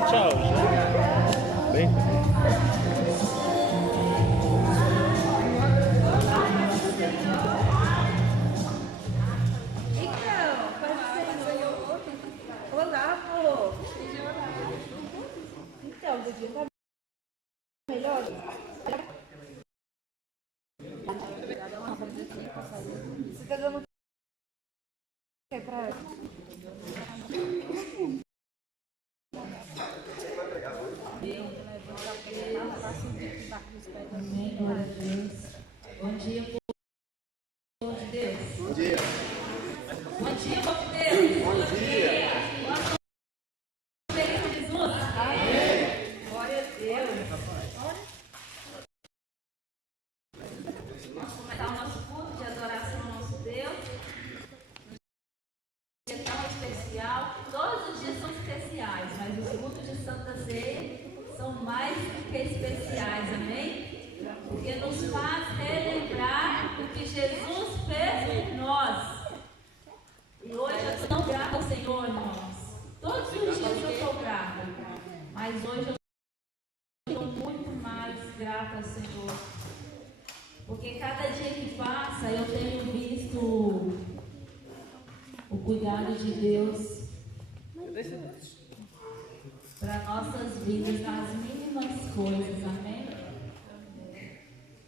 tchau. Bem. Olá, amor. Então, Didi, tá melhor? Você tá dando o que pra ela? Amém, glória a Deus. Bom dia, povo de Deus. Bom dia. Bom dia, povo de Deus. Bom dia. Jesus. Amém. Glória a Deus. Vamos começar o nosso culto de adoração ao nosso Deus. Um dia tão especial. Todos os dias são especiais, mas os cultos de Santa Ceia são mais do que especiais, amém? Porque nos faz relembrar o que Jesus fez por nós. E hoje eu estou tão grata ao Senhor, irmãos. Todos os dias eu estou grata, mas hoje eu estou muito mais grata ao Senhor. Porque cada dia que passa eu tenho visto o cuidado de Deus para nossas vidas nas mínimas coisas, amém?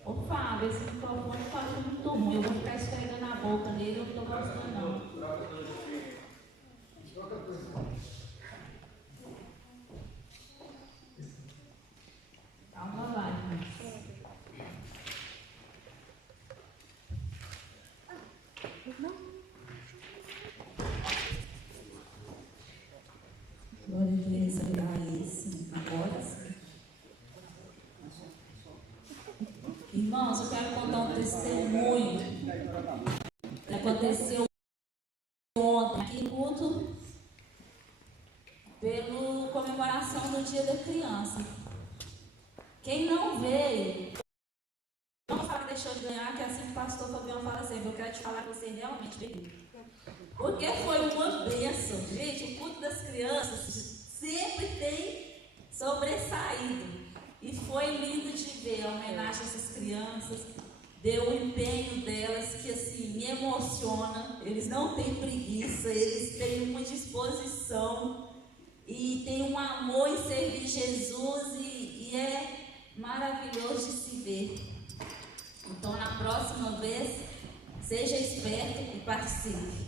Ô Fábio, esse microfone está muito ruim, eu vou ficar esfregando a boca nele, eu não estou gostando não. Calma lá, irmãos. Glória a Deus, agora sim. Irmãos, eu quero contar um testemunho que aconteceu ontem aqui no culto pela comemoração do Dia da Criança. Quem não veio, não fala que deixou de ganhar, que é assim que o pastor Fabiano fala sempre, eu quero te falar que você realmente veio. Porque foi uma bênção. Gente, o culto das crianças sempre tem sobressaído. E foi lindo de ver a homenagem a essas crianças, deu o empenho delas, que assim, me emociona. Eles não têm preguiça, eles têm uma disposição e têm um amor em servir Jesus e é maravilhoso de se ver. Então, na próxima vez, seja esperto e participe.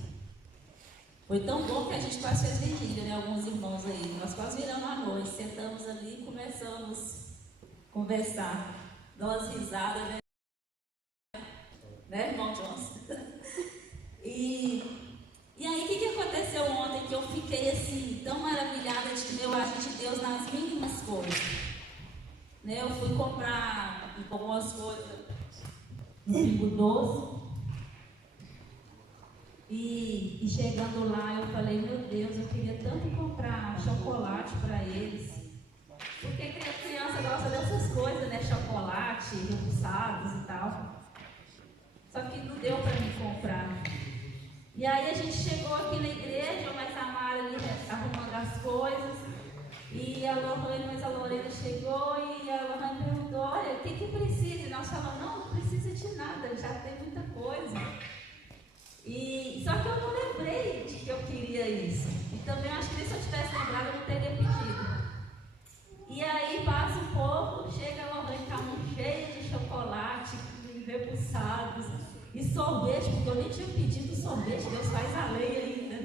Foi tão bom que a gente quase fez vigília, né? Alguns irmãos aí. Nós quase viramos à noite, sentamos ali e começamos a conversar. Dar umas risadas, né, irmão Johnson? E aí, o que aconteceu ontem que eu fiquei assim, tão maravilhada de ver o agir de Deus nas mínimas coisas? Né? Eu fui comprar algumas coisas no Pingo Doce. E chegando lá, eu falei, meu Deus, eu queria tanto comprar chocolate para eles. Porque a criança gosta dessas coisas, né? Chocolate, rebuçados e tal. Só que não deu para me comprar. E aí a gente chegou aqui na igreja, mas a Mara ali arrumando as coisas. E a Lorena chegou e a Lorena perguntou, olha, o que precisa? E nós falamos, não precisa de nada, já tem muita coisa. Só que eu não lembrei de que eu queria isso. E também acho que se eu tivesse lembrado, eu não teria pedido. E aí passa um pouco, chega a Lorena com a mão cheia de chocolate, rebuçados e sorvete, porque eu nem tinha pedido sorvete, Deus faz a lei ainda.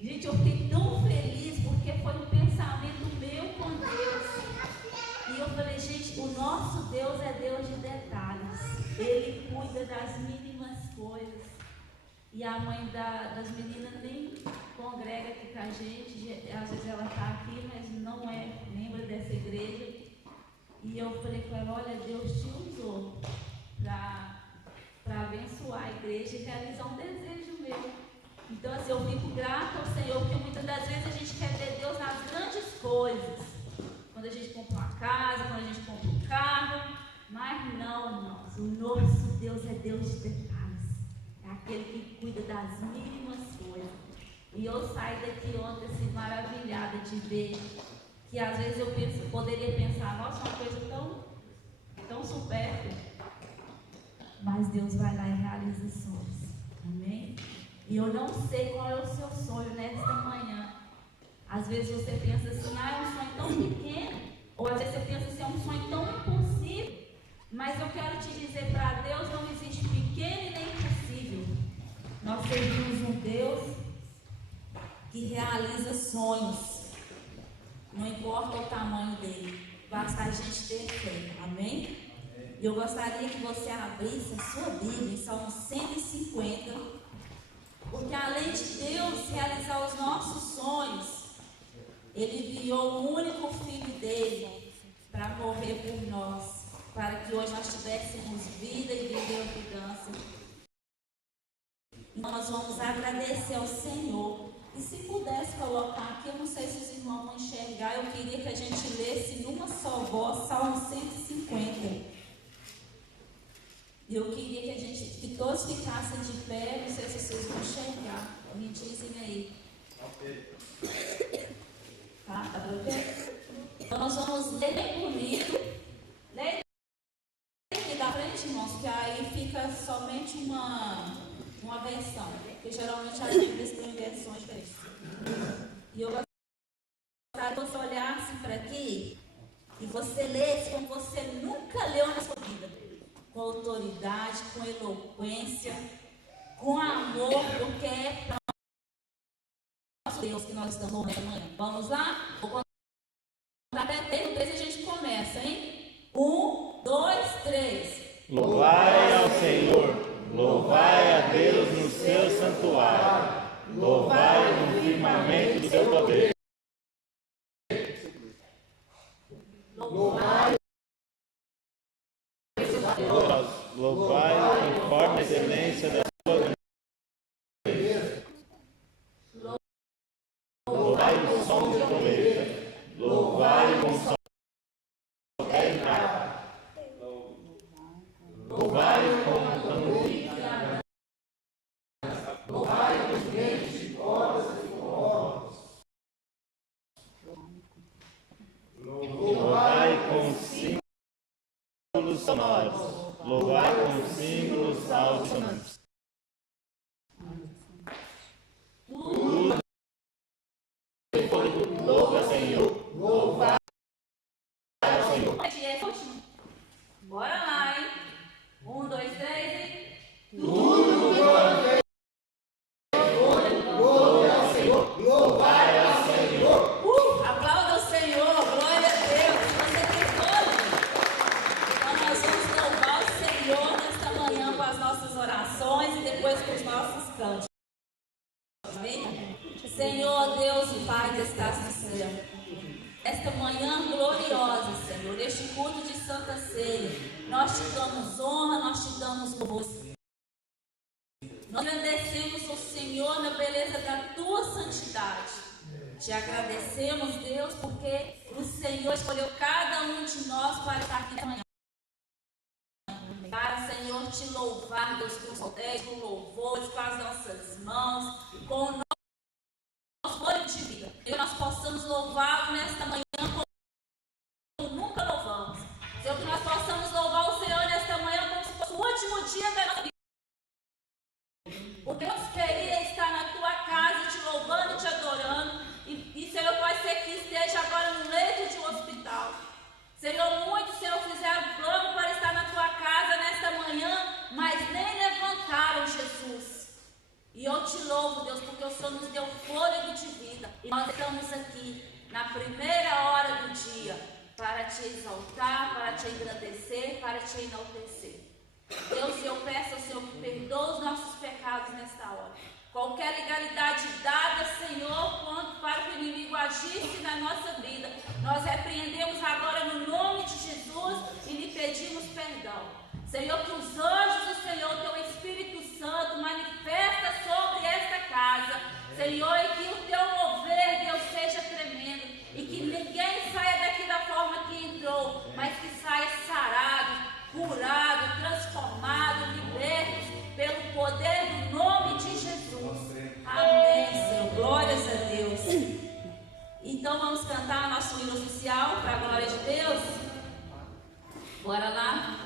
Gente, eu fiquei tão feliz porque foi um pensamento meu com Deus. E eu falei, gente, o nosso Deus é Deus de detalhes. Ele cuida das mínimas coisas. E a mãe das meninas nem congrega aqui com a gente, às vezes ela está aqui, mas não é membro dessa igreja. E eu falei com ela, olha, Deus te usou para abençoar a igreja e realizar um desejo meu. Então assim, eu fico grata ao Senhor, porque muitas das vezes a gente quer ver Deus nas grandes coisas. Quando a gente compra uma casa, quando a gente compra um carro, mas não, irmãos, o nosso Deus é Deus de detalhes. É aquele que cuida das mínimas coisas. E eu saí daqui ontem assim, maravilhada de ver que às vezes eu poderia pensar, nossa, uma coisa tão supérflua, mas Deus vai lá e realiza sonhos, amém? E eu não sei qual é o seu sonho nesta manhã. Às vezes você pensa assim, é um sonho tão pequeno, ou às vezes você pensa assim, é um sonho tão impossível, mas eu quero te dizer, para Deus não existe pequeno e nem impossível. Nós servimos um Deus que realiza sonhos. Não importa o tamanho dele, basta a gente ter fé, amém? E eu gostaria que você abrisse a sua Bíblia em Salmo 150, porque além de Deus realizar os nossos sonhos, Ele enviou o único Filho dele para morrer por nós, para que hoje nós tivéssemos vida e vida em abundância. Então nós vamos agradecer ao Senhor. E se pudesse colocar aqui, eu não sei se os irmãos vão enxergar, eu queria que a gente lesse numa só voz, Salmo 150. E eu queria que todos ficassem de pé, não sei se vocês vão enxergar. Me dizem aí. Tá para ver? Então nós vamos ler bem bonito. Lê aqui da frente, irmãos, que aí fica somente uma versão. Porque geralmente as Bíblias têm versões diferentes. E eu gostaria que você olhasse para aqui e você lesse como você nunca leu na sua vida. Com autoridade, com eloquência, com amor, porque é para o nosso Deus que nós estamos nessa manhã. Vamos lá? Vou contar até 3 e a gente começa, hein? 1, 2, 3. Louvai ao Senhor. Louvai a Deus no seu santuário, louvai no firmamento do seu poder. Louvai conforme a excelência da sua grandeza. Louvai o som de trombeta, louvai com som de guitarra, louvai com sonoros, louvai com símbolos altisonantes. Louva ao Senhor, louva ao Senhor. Bora lá, hein? 1, 2, 3 e... Tudo louva ao Senhor, louvai ao Senhor. Aplauda o Senhor, glória a Deus. Você tem fôlego? Então nós vamos louvar o Senhor nesta manhã com as nossas orações e depois com os nossos cantos. Amém? Senhor, Deus e Pai que estás no céu, esta manhã gloriosa, Senhor, este culto de Santa Ceia, nós te damos honra, nós te damos louvor. Nós agradecemos ao Senhor na beleza da tua santidade. Te agradecemos, Deus, porque o Senhor escolheu cada um de nós para estar aqui amanhã. Para, Senhor, te louvar, Deus, com louvores, com as nossas mãos, com o nosso olho de vida. Que nós possamos louvá-lo nesta manhã como nunca louvamos. Senhor, que nós possamos louvar o Senhor nesta manhã como se fosse o último dia da nossa vida. Porque nós queria estar na tua casa te louvando e te adorando. E Senhor, pode ser que esteja agora no leito de um hospital. Senhor, muitos, Senhor, fizeram plano para estar na tua casa nesta manhã, mas nem levantaram, Jesus. E eu te louvo, Deus, porque o Senhor nos deu fôlego de vida. E nós estamos aqui na primeira hora do dia para te exaltar, para te engrandecer, para te enaltecer. Deus, eu peço ao Senhor que perdoe os nossos pecados nesta hora. Qualquer legalidade dada, Senhor, quanto para que o inimigo agisse na nossa vida, nós repreendemos agora no nome de Jesus e lhe pedimos perdão. Senhor, que os anjos do Senhor, teu Espírito Santo, manifesta sobre esta casa, Senhor, e que o teu mover, Deus, seja tremendo, e que ninguém saia daqui da forma que entrou, mas que saia sarado, curado, transformado, liberto, pelo poder do nome de Jesus. Amém, Senhor. Glórias a Deus. Então vamos cantar nosso hino. especial para a glória de Deus? Bora lá?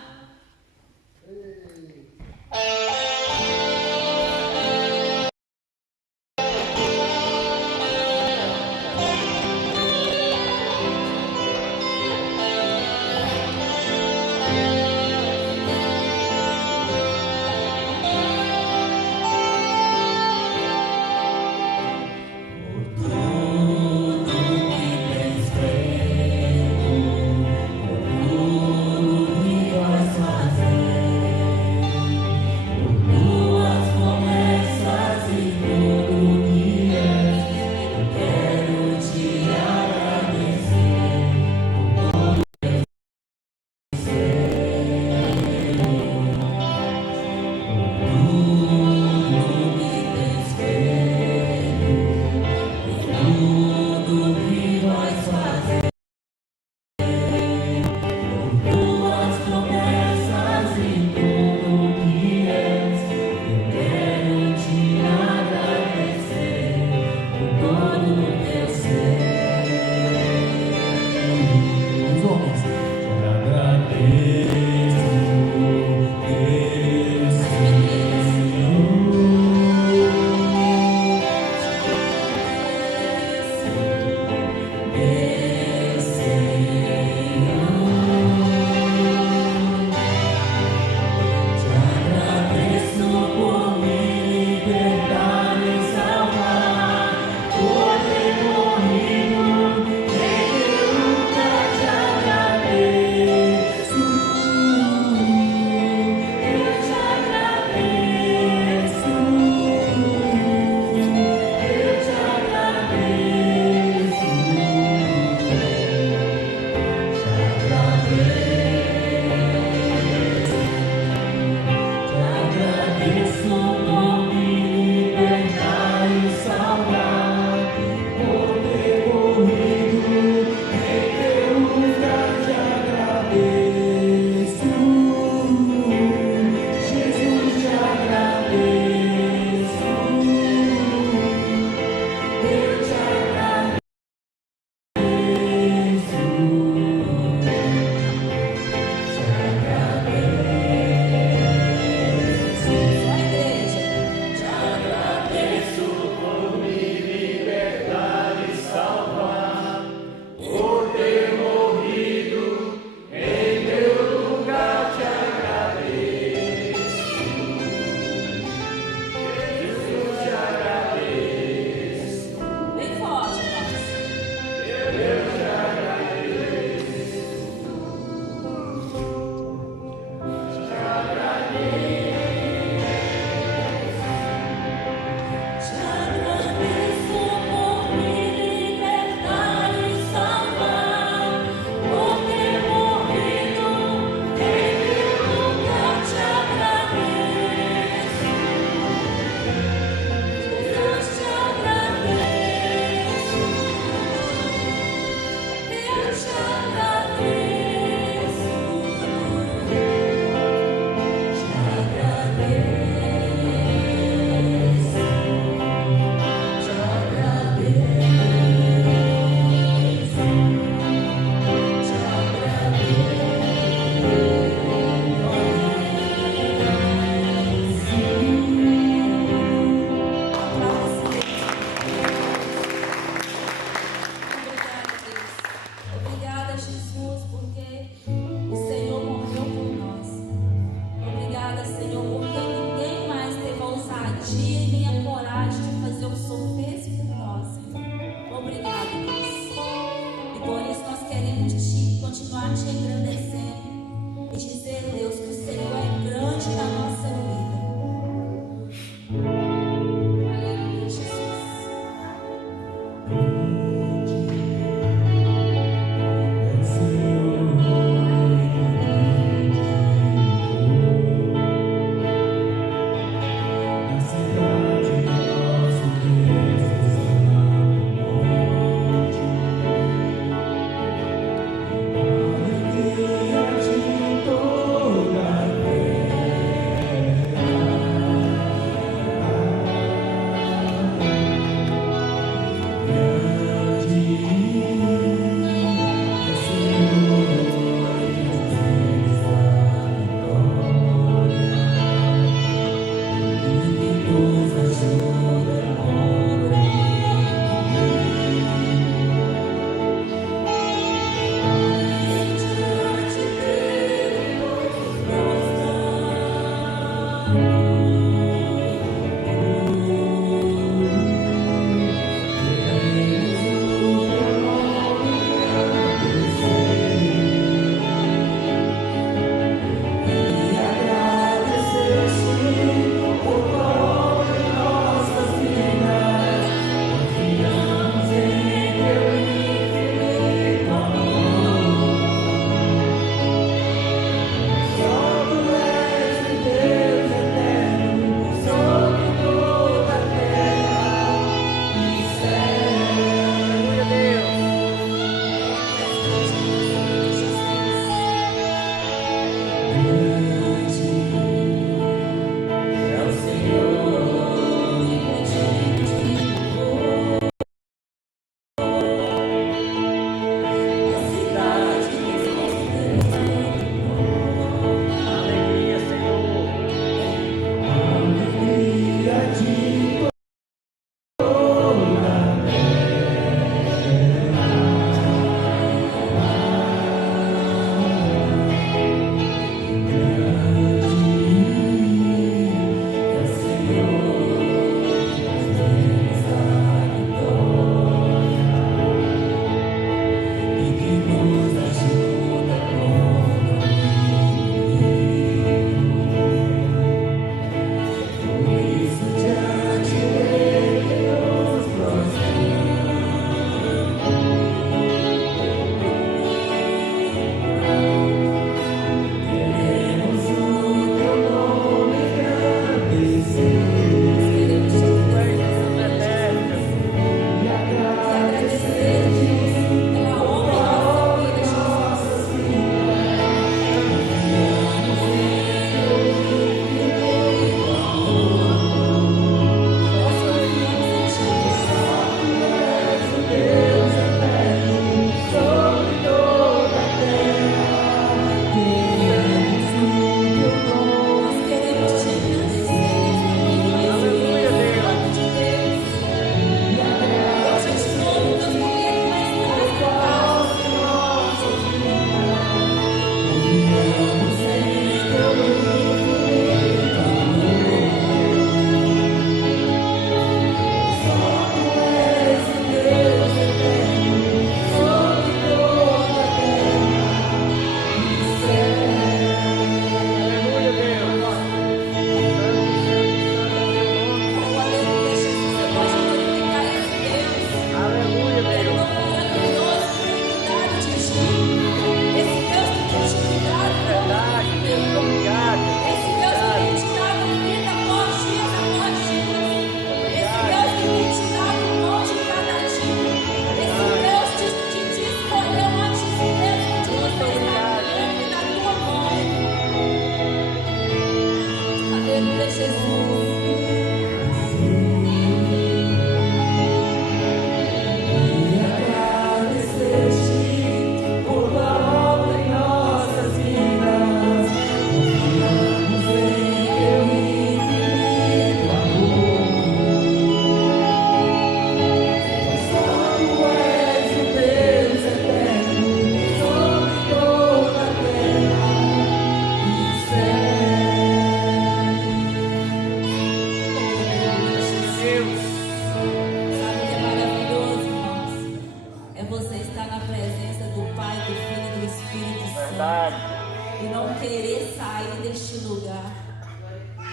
você estar na presença do Pai, do Filho e do Espírito Verdade. Santo. E não querer sair deste lugar.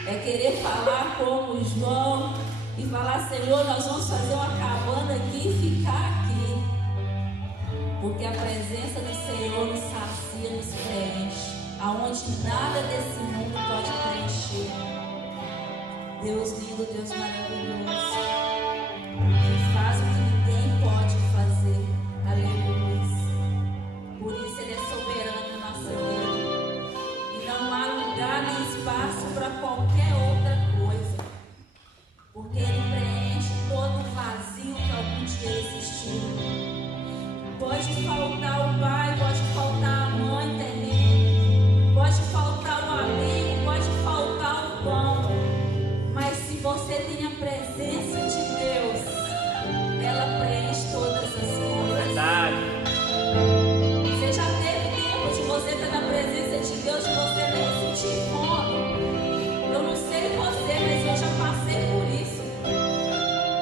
É querer falar como João e falar: Senhor, nós vamos fazer uma cabana aqui e ficar aqui. Porque a presença do Senhor nos sacia, nos preenche. Aonde nada desse mundo pode preencher. Deus lindo, Deus maravilhoso, que faz o que ninguém pode fazer. Aleluia. Por isso Ele é soberano na nossa vida. E não há lugar nem espaço para qualquer outra coisa. Porque Ele preenche todo o vazio que algum dia existiu. Pode faltar o pai, pode faltar a mãe terrena, pode faltar o amigo, pode faltar o pão. Mas se você tem a presença de Deus, ela preenche todas as coisas. Verdade. Você já teve tempo de você estar na presença de Deus e você nem sentir fome? Eu não sei você, mas eu já passei por isso.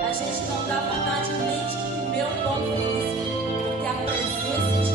A gente não dá vontade nem de comer o pão físico, porque a presença de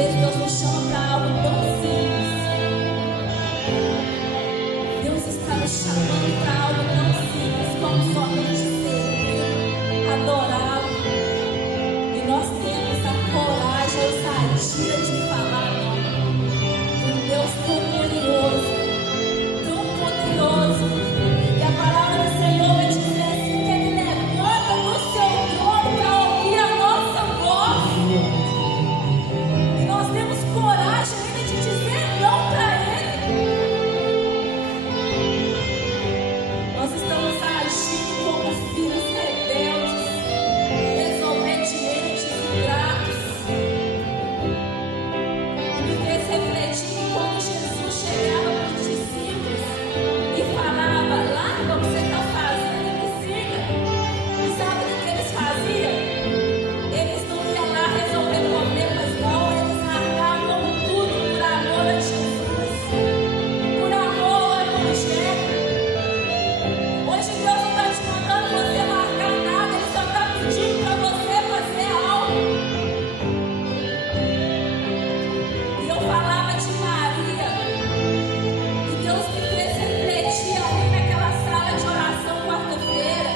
vezes Deus nos chama para algo tão simples. Deus está nos chamando para algo tão simples como somente servir, adorá-lo. E nós temos a coragem, a ousadia de falar não. Um Deus tão poderoso, tão poderoso. E a palavra do Senhor vai dizer assim, que Ele levanta do seu trono para ouvir a nossa voz. E nós temos coragem ainda de dizer não para Ele. Nós estamos agindo como filhos rebeldes, desobedientes, ingratos. E me fez refletir que quando Jesus chegava para os discípulos e falava, larga o que você está fazendo e me siga. E sabe o que eles faziam? Eles não iam lá resolver problemas, não. Eles largavam tudo por amor a Jesus, por amor ao Evangelho. Hoje Deus não está te mandando você largar nada, Ele só está pedindo para você fazer algo. E eu falava de Maria, e Deus me fez refletir ali naquela sala de oração quarta-feira.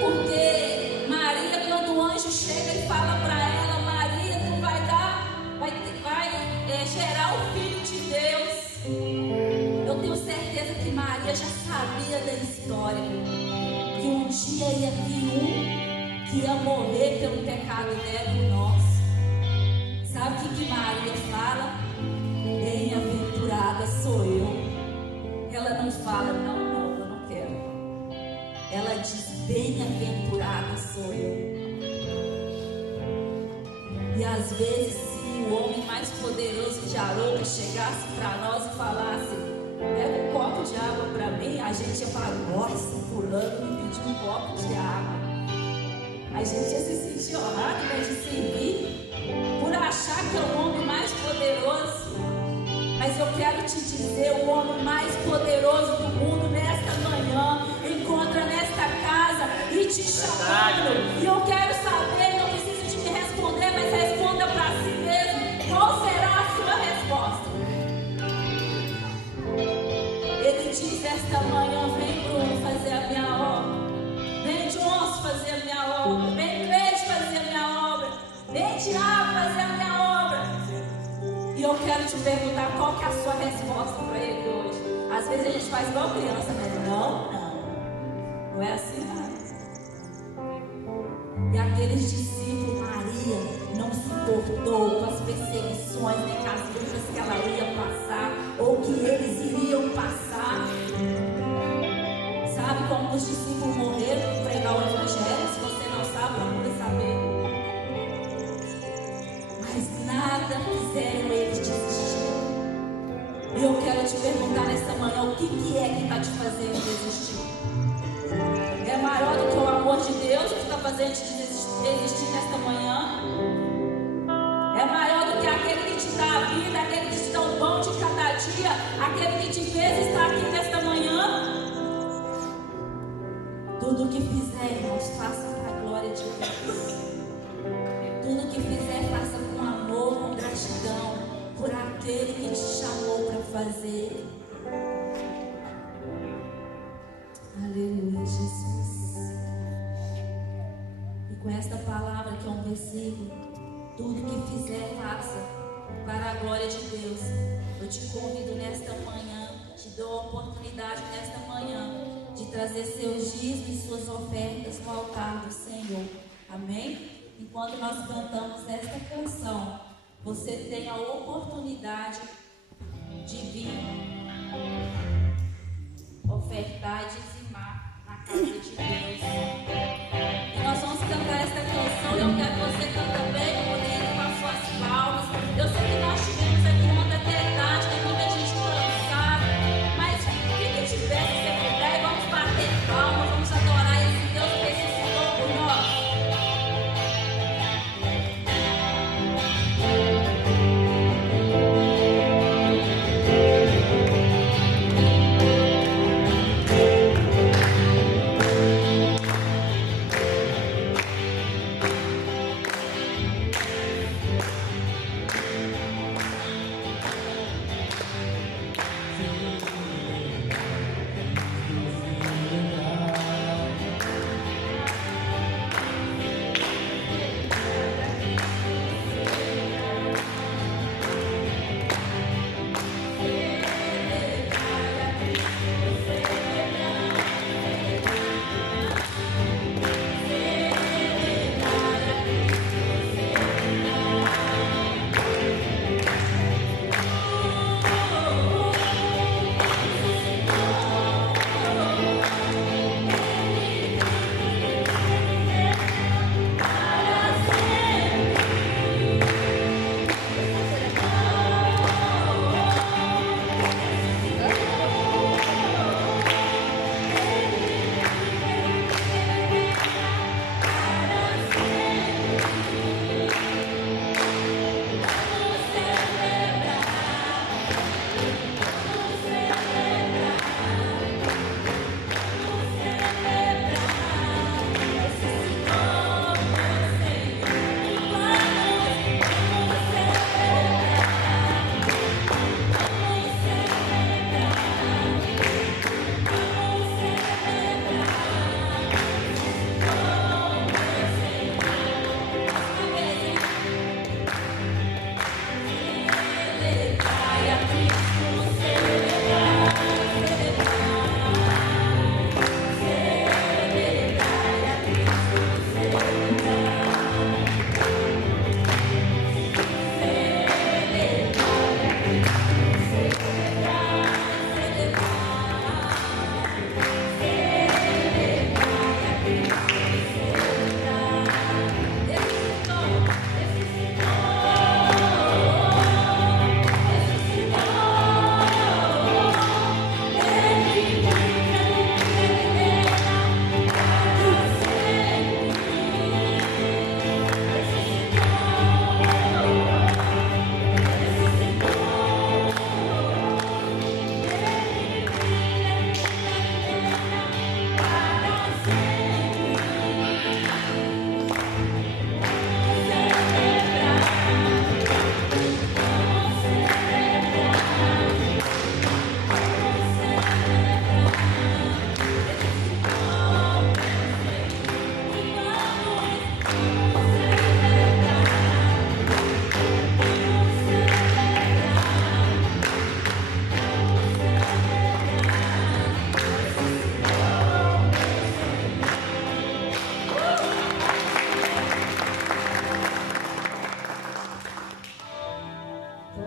Porque Maria, quando o anjo chega e fala para ela, Maria, tu vai gerar o Filho de Deus. Eu tenho certeza que Maria já sabia da história, que um dia ia vir um que ia morrer pelo pecado dela e nosso. Sabe o que Maria fala? Bem-aventurada sou eu. Ela não fala, não, eu não quero. Ela diz, bem-aventurada sou eu. E às vezes, se o homem mais poderoso de Arouca chegasse para nós e falasse, pega um copo de água para mim, a gente ia falar, nossa, fulano me pediu um copo de água. A gente ia se sentir honrado, né, de servir, por achar que é o homem mais poderoso. Mas eu quero te dizer, o homem mais poderoso do mundo nesta manhã encontra nesta casa e te chamando. E eu quero saber, não preciso de me responder, mas responda para si mesmo. Qual será a sua resposta? Ele diz esta manhã, vem Bruno fazer a minha obra. Vem Johnson fazer a minha obra. Vem Cleide fazer a minha obra. Vem Tiago fazer a minha obra. E eu quero te perguntar qual que é a sua resposta para ele hoje. Às vezes a gente faz igual criança, mas não é assim não. E aqueles discípulos, Maria não se importou com as perseguições, nem com as lutas que ela ia passar, ou que eles iriam passar. Sabe como os discípulos morreram para pregar o Evangelho? Se você não sabe, procure saber. Mas nada fizeram eles desistir. E eu quero te perguntar nesta manhã, o que é que está te fazendo desistir? É maior do que o amor de Deus que está fazendo te desistir nesta manhã? É maior do que aquele que te dá a vida, aquele que te dá o pão de cada dia, aquele que te fez estar aqui nesta manhã? Tudo o que fizer, irmãos, faça para a glória de Deus. Tudo o que fizer, faça com amor, com gratidão, por aquele que te chamou para fazer. Aleluia, Jesus. E com esta palavra, que é um versículo, tudo que fizer, faça para a glória de Deus. Eu te convido nesta manhã, te dou a oportunidade nesta manhã de trazer seus dízimos e suas ofertas no altar do Senhor. Amém? Enquanto nós cantamos esta canção, você tem a oportunidade de vir ofertar e dizimar na casa de Deus. E nós vamos cantar esta canção e eu quero que você cante bem bonito, com as suas palmas. Eu sei que nós tivemos aqui ontem até tarde, tem muita gente cansada, mas fique de pé se você puder e vamos bater palmas, vamos adorar esse Deus que ressuscitou por nós.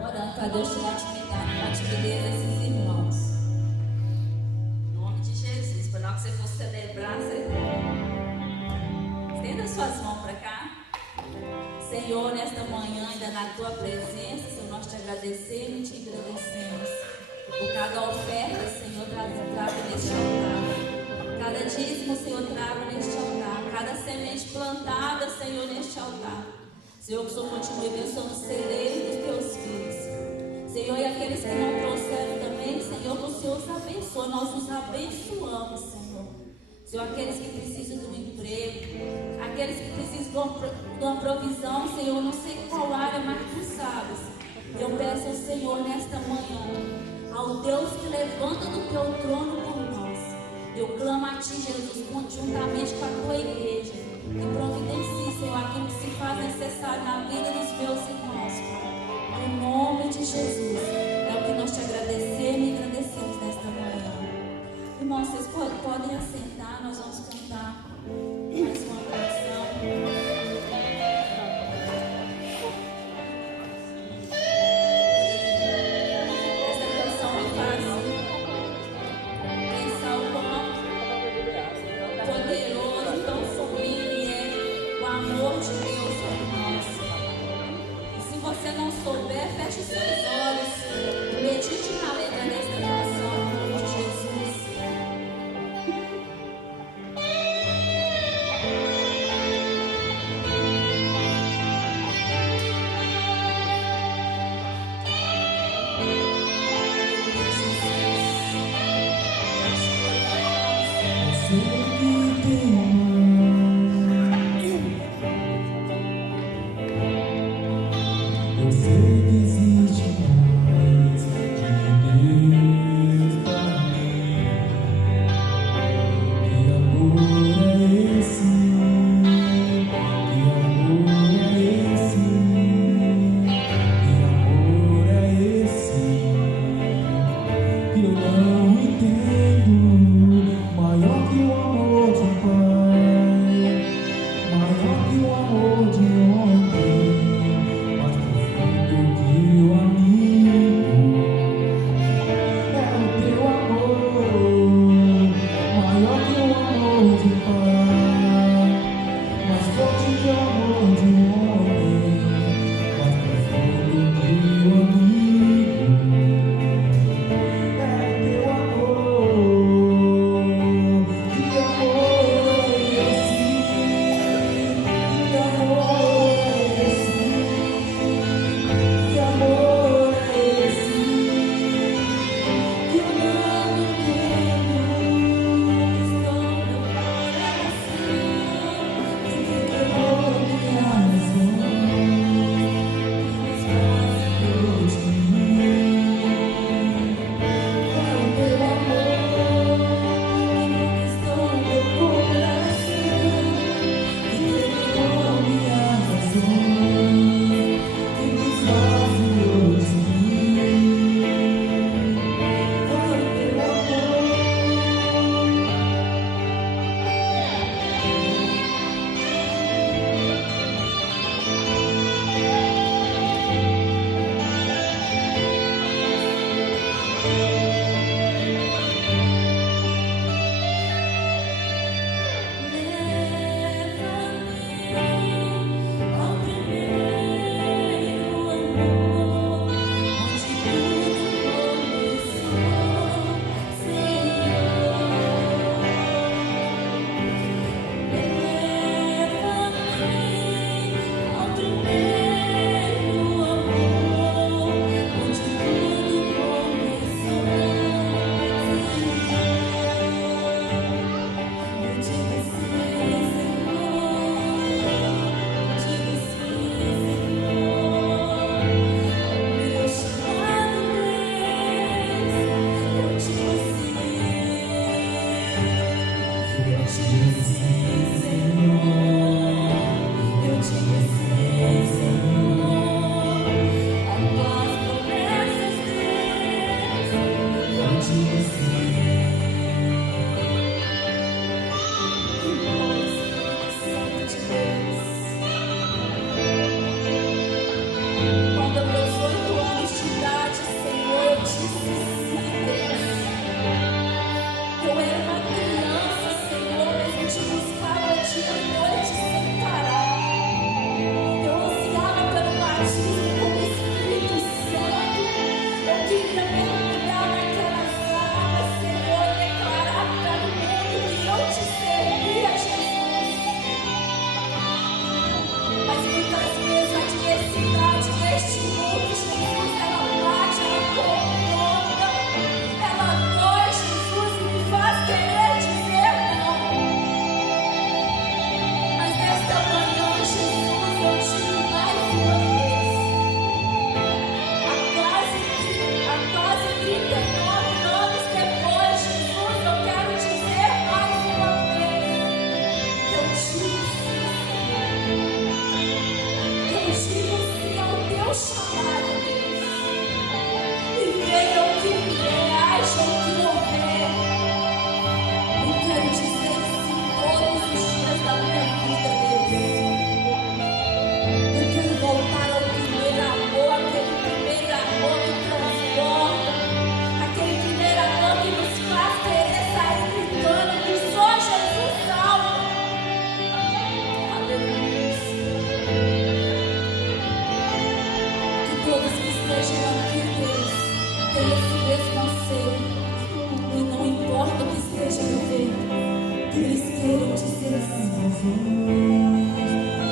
orando para Deus tirar a intimidade, para a timidez desses irmãos. Em nome de Jesus, para na hora que você for celebrar, você estenda suas mãos para cá. Senhor, nesta manhã, ainda na tua presença, Senhor, nós te agradecemos e te agradecemos por cada oferta, Senhor, traga neste altar. Cada dízimo, Senhor, traga neste altar. Cada semente plantada, Senhor, neste altar. Senhor, que o Senhor continue abençoando o celeiro dos teus filhos. Senhor, e aqueles que não trouxeram também, Senhor, que o Senhor os abençoe. Nós os abençoamos, Senhor. Senhor, aqueles que precisam de um emprego, aqueles que precisam de uma provisão, Senhor, não sei qual área, mas tu sabes. Eu peço ao Senhor nesta manhã, ao Deus que levanta do teu trono por nós. Eu clamo a ti, Jesus, juntamente com a tua igreja, que providencie, Senhor, aquilo que se faz necessário na vida dos meus irmãos, Pai. No nome de Jesus, é o que nós te agradecemos e agradecemos nesta manhã. Irmãos, vocês podem assentar, nós vamos cantar mais uma canção. Essa canção me faz pensar o quão poderoso, tão sublime é o amor de Deus por nós. E se você não souber, feche seus olhos, medite na letra desta canção, em nome de Jesus. Maior que o amor de um homem, mais profundo que estejam aqui, Deus, tem esse mesmo anseio. E não importa o que esteja vivendo, que eles queiram dizer sim.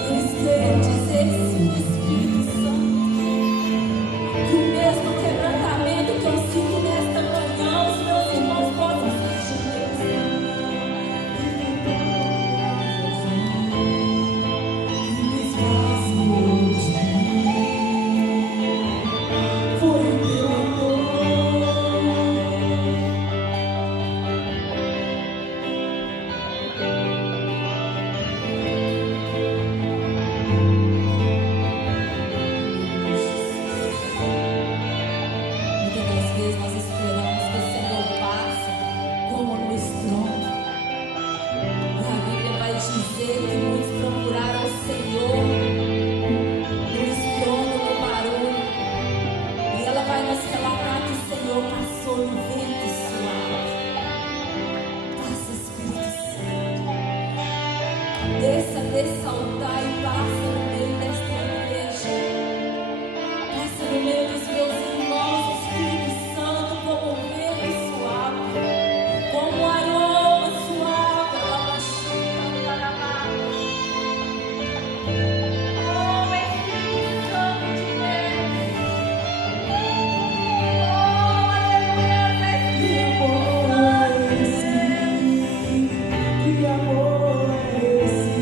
Que eles queiram dizer sim, Espírito Santo. Que o mesmo quebrantamento que eu sinto nesta manhã, os meus irmãos possam sentir. Desse altar e passa no meio desta igreja, passa no meio dos meus irmãos, Espírito Santo, como um vento suave, como um aroma suave, oh Espírito Santo de Deus, oh aleluia, Espírito Santo, que amor é esse?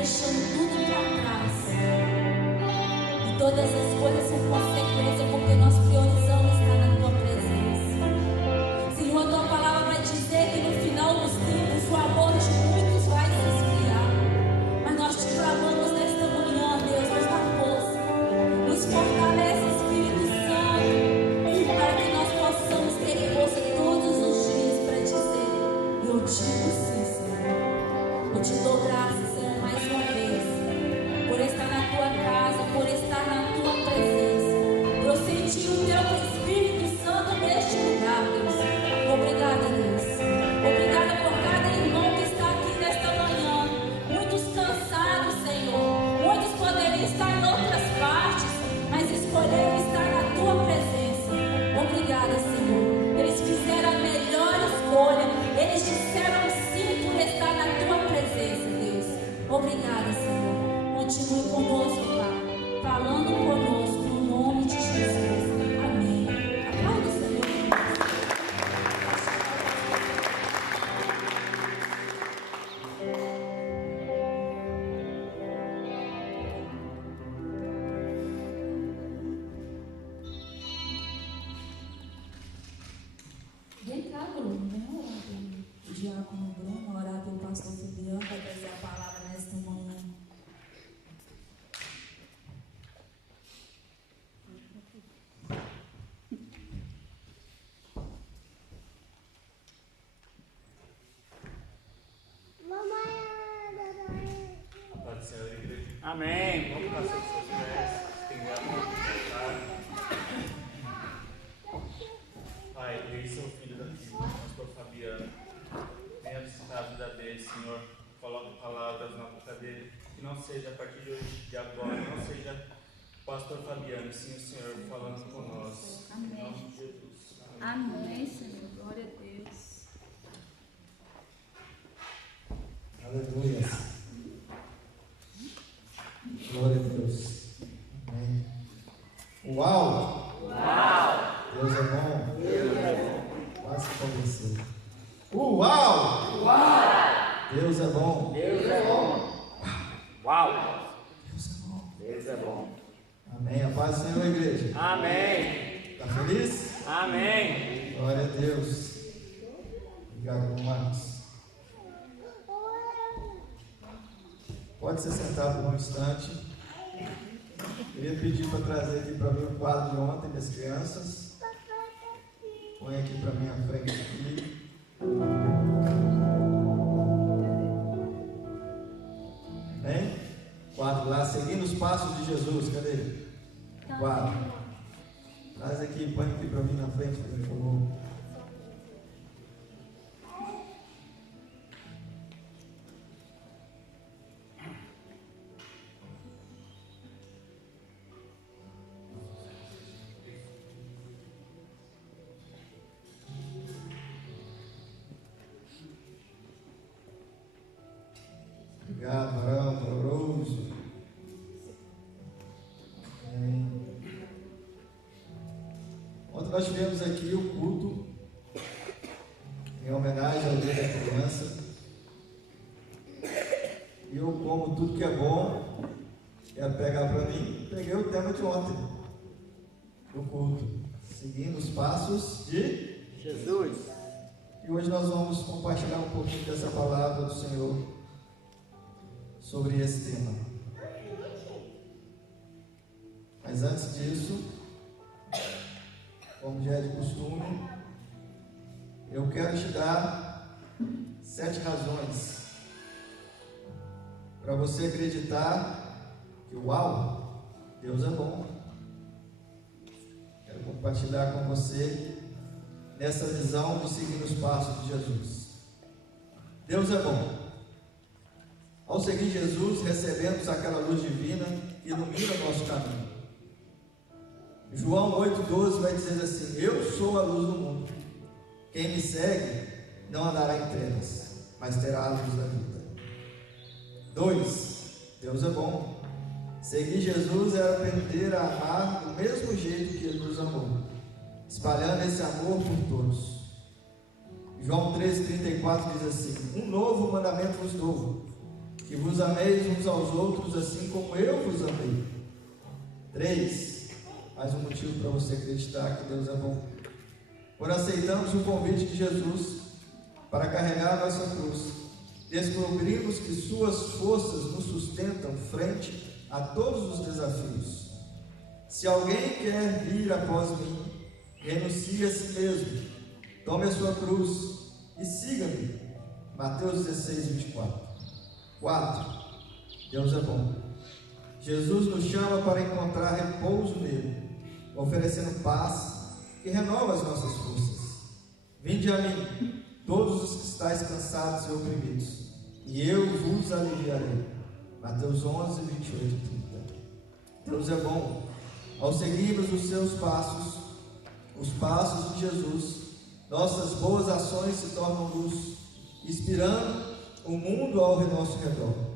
deixando tudo todas as coisas são consequência porque nós priorizamos estar na tua presença. Senhor, tua palavra vai dizer que no final dos tempos o amor de muitos vai se esfriar. Mas nós te clamamos nesta manhã, Deus, nos dá força, nos fortalece, Espírito Santo, para que nós possamos ter força todos os dias para dizer: eu digo sim, Senhor. Eu te dou graças, Senhor, mais uma vez, por estar na tua casa, por estar na tua presença. Eu senti o teu Espírito Santo neste lugar, Deus. Obrigada, Deus. Obrigada por cada irmão que está aqui nesta manhã. Muitos cansados, Senhor. Muitos poderiam estar em outras partes, mas escolheram estar na tua presença. Obrigada, Senhor. Eles fizeram a melhor escolha. Eles disseram sim por estar na tua presença, Deus. Obrigada, Senhor. Continue conosco, Pai, falando conosco no nome de Jesus. Amém. Aplauda o Senhor. Vem cá, Bruno. Vem orar pelo diácono Bruno, orar pelo pastor Fabiano, vai trazer a palavra nesta manhã. Amém. Vamos passar os seus pés. Estendamos o altar. Pai, eis seu filho daqui, pastor Fabiano. Venha visitar a vida dele, Senhor. Coloque palavras na boca dele. Que não seja a partir de hoje, de agora, não seja o pastor Fabiano, sim o Senhor falando conosco. Amém. Em nome de Jesus. Amém, Senhor. Glória a Deus. Aleluia. Glória a Deus. Amém. Uau! Uau! Deus é bom. Deus é bom. Quase convenceu. Uau! Uau! Deus é bom. Deus é bom. Uau! Deus é bom. Deus é bom. Amém. A paz do Senhor, igreja. Amém. Está feliz? Amém. Glória a Deus. Obrigado, Marcos. Pode ser sentado por um instante. Queria pedir para trazer aqui para mim o quadro de ontem das crianças. Põe aqui para minha frente aqui. Amém? Quadro lá, seguindo os passos de Jesus. Cadê? O quadro. Traz aqui, põe aqui para mim na frente, por favor. Obrigado, varão valoroso. Ontem nós tivemos aqui o culto em homenagem ao Dia da Criança. E eu, como tudo que é bom, quero pegar para mim, peguei o tema de ontem, do culto, seguindo os passos de Jesus. E hoje nós vamos compartilhar um pouquinho dessa palavra do Senhor sobre esse tema. Mas antes disso, como já é de costume, eu quero te dar 7 razões para você acreditar que, uau, Deus é bom. Quero compartilhar com você nessa visão de seguir os passos de Jesus. Deus é bom. Ao seguir Jesus, recebemos aquela luz divina que ilumina o nosso caminho. João 8,12 vai dizer assim: eu sou a luz do mundo. Quem me segue não andará em trevas, mas terá a luz da vida. 2. Deus é bom. Seguir Jesus é aprender a amar do mesmo jeito que Ele nos amou, espalhando esse amor por todos. João 13,34 diz assim: um novo mandamento vos dou, que vos ameis uns aos outros assim como eu vos amei. 3. Mais um motivo para você acreditar que Deus é bom. Quando aceitamos o convite de Jesus para carregar a nossa cruz, descobrimos que suas forças nos sustentam frente a todos os desafios. Se alguém quer vir após mim, renuncie a si mesmo, tome a sua cruz e siga-me. Mateus 16, 24. 4. Deus é bom. Jesus nos chama para encontrar repouso nele, oferecendo paz que renova as nossas forças. Vinde a mim, todos os que estáis cansados e oprimidos, e eu vos aliviarei. Mateus 11, 28 e 30. Deus é bom. Ao seguirmos os seus passos, os passos de Jesus, nossas boas ações se tornam luz, inspirando o mundo ao nosso redor.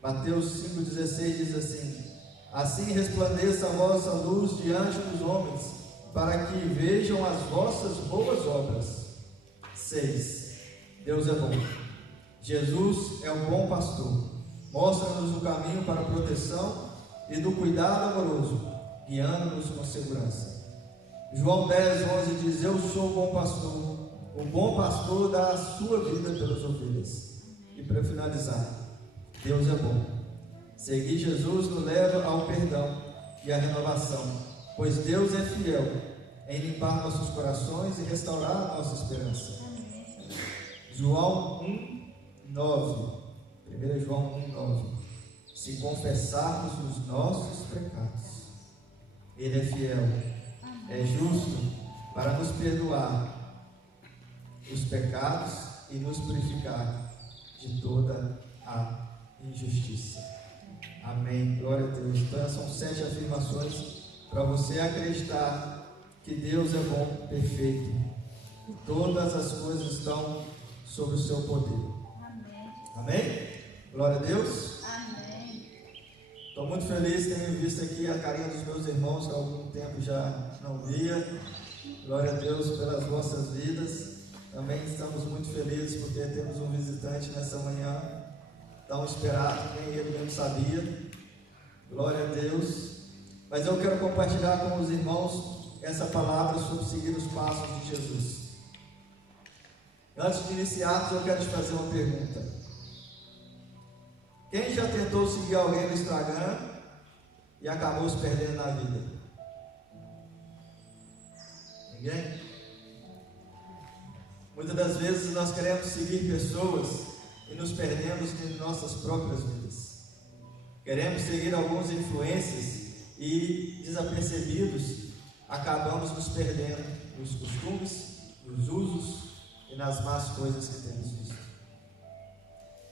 Mateus 5,16 diz assim: assim resplandeça a vossa luz diante dos homens, para que vejam as vossas boas obras. 6. Deus é bom. Jesus é o bom pastor. Mostra-nos o caminho para a proteção e do cuidado amoroso, guiando-nos com segurança. João 10, 11 diz: eu sou o bom pastor. O bom pastor dá a sua vida pelas ovelhas. E para finalizar, Deus é bom. Seguir Jesus nos leva ao perdão e à renovação, pois Deus é fiel em limpar nossos corações e restaurar a nossa esperança. João 1:9. 1 João 1:9. Se confessarmos os nossos pecados, Ele é fiel, é justo para nos perdoar os pecados e nos purificar de toda a injustiça. Amém. Glória a Deus. Então são 7 afirmações para você acreditar que Deus é bom, perfeito, e todas as coisas estão sob o seu poder. Amém. Amém? Glória a Deus. Amém. Estou muito feliz de ter visto aqui a carinha dos meus irmãos que há algum tempo já não via. Glória a Deus pelas vossas vidas. Também estamos muito felizes porque temos um visitante nessa manhã tão esperado, nem ele mesmo sabia. Glória a Deus. Mas eu quero compartilhar com os irmãos essa palavra sobre seguir os passos de Jesus. Antes de iniciarmos, eu quero te fazer uma pergunta. Quem já tentou seguir alguém no Instagram e acabou se perdendo na vida? Ninguém? Muitas das vezes nós queremos seguir pessoas e nos perdemos em nossas próprias vidas. Queremos seguir alguns influencers e, desapercebidos, acabamos nos perdendo nos costumes, nos usos e nas más coisas que temos visto.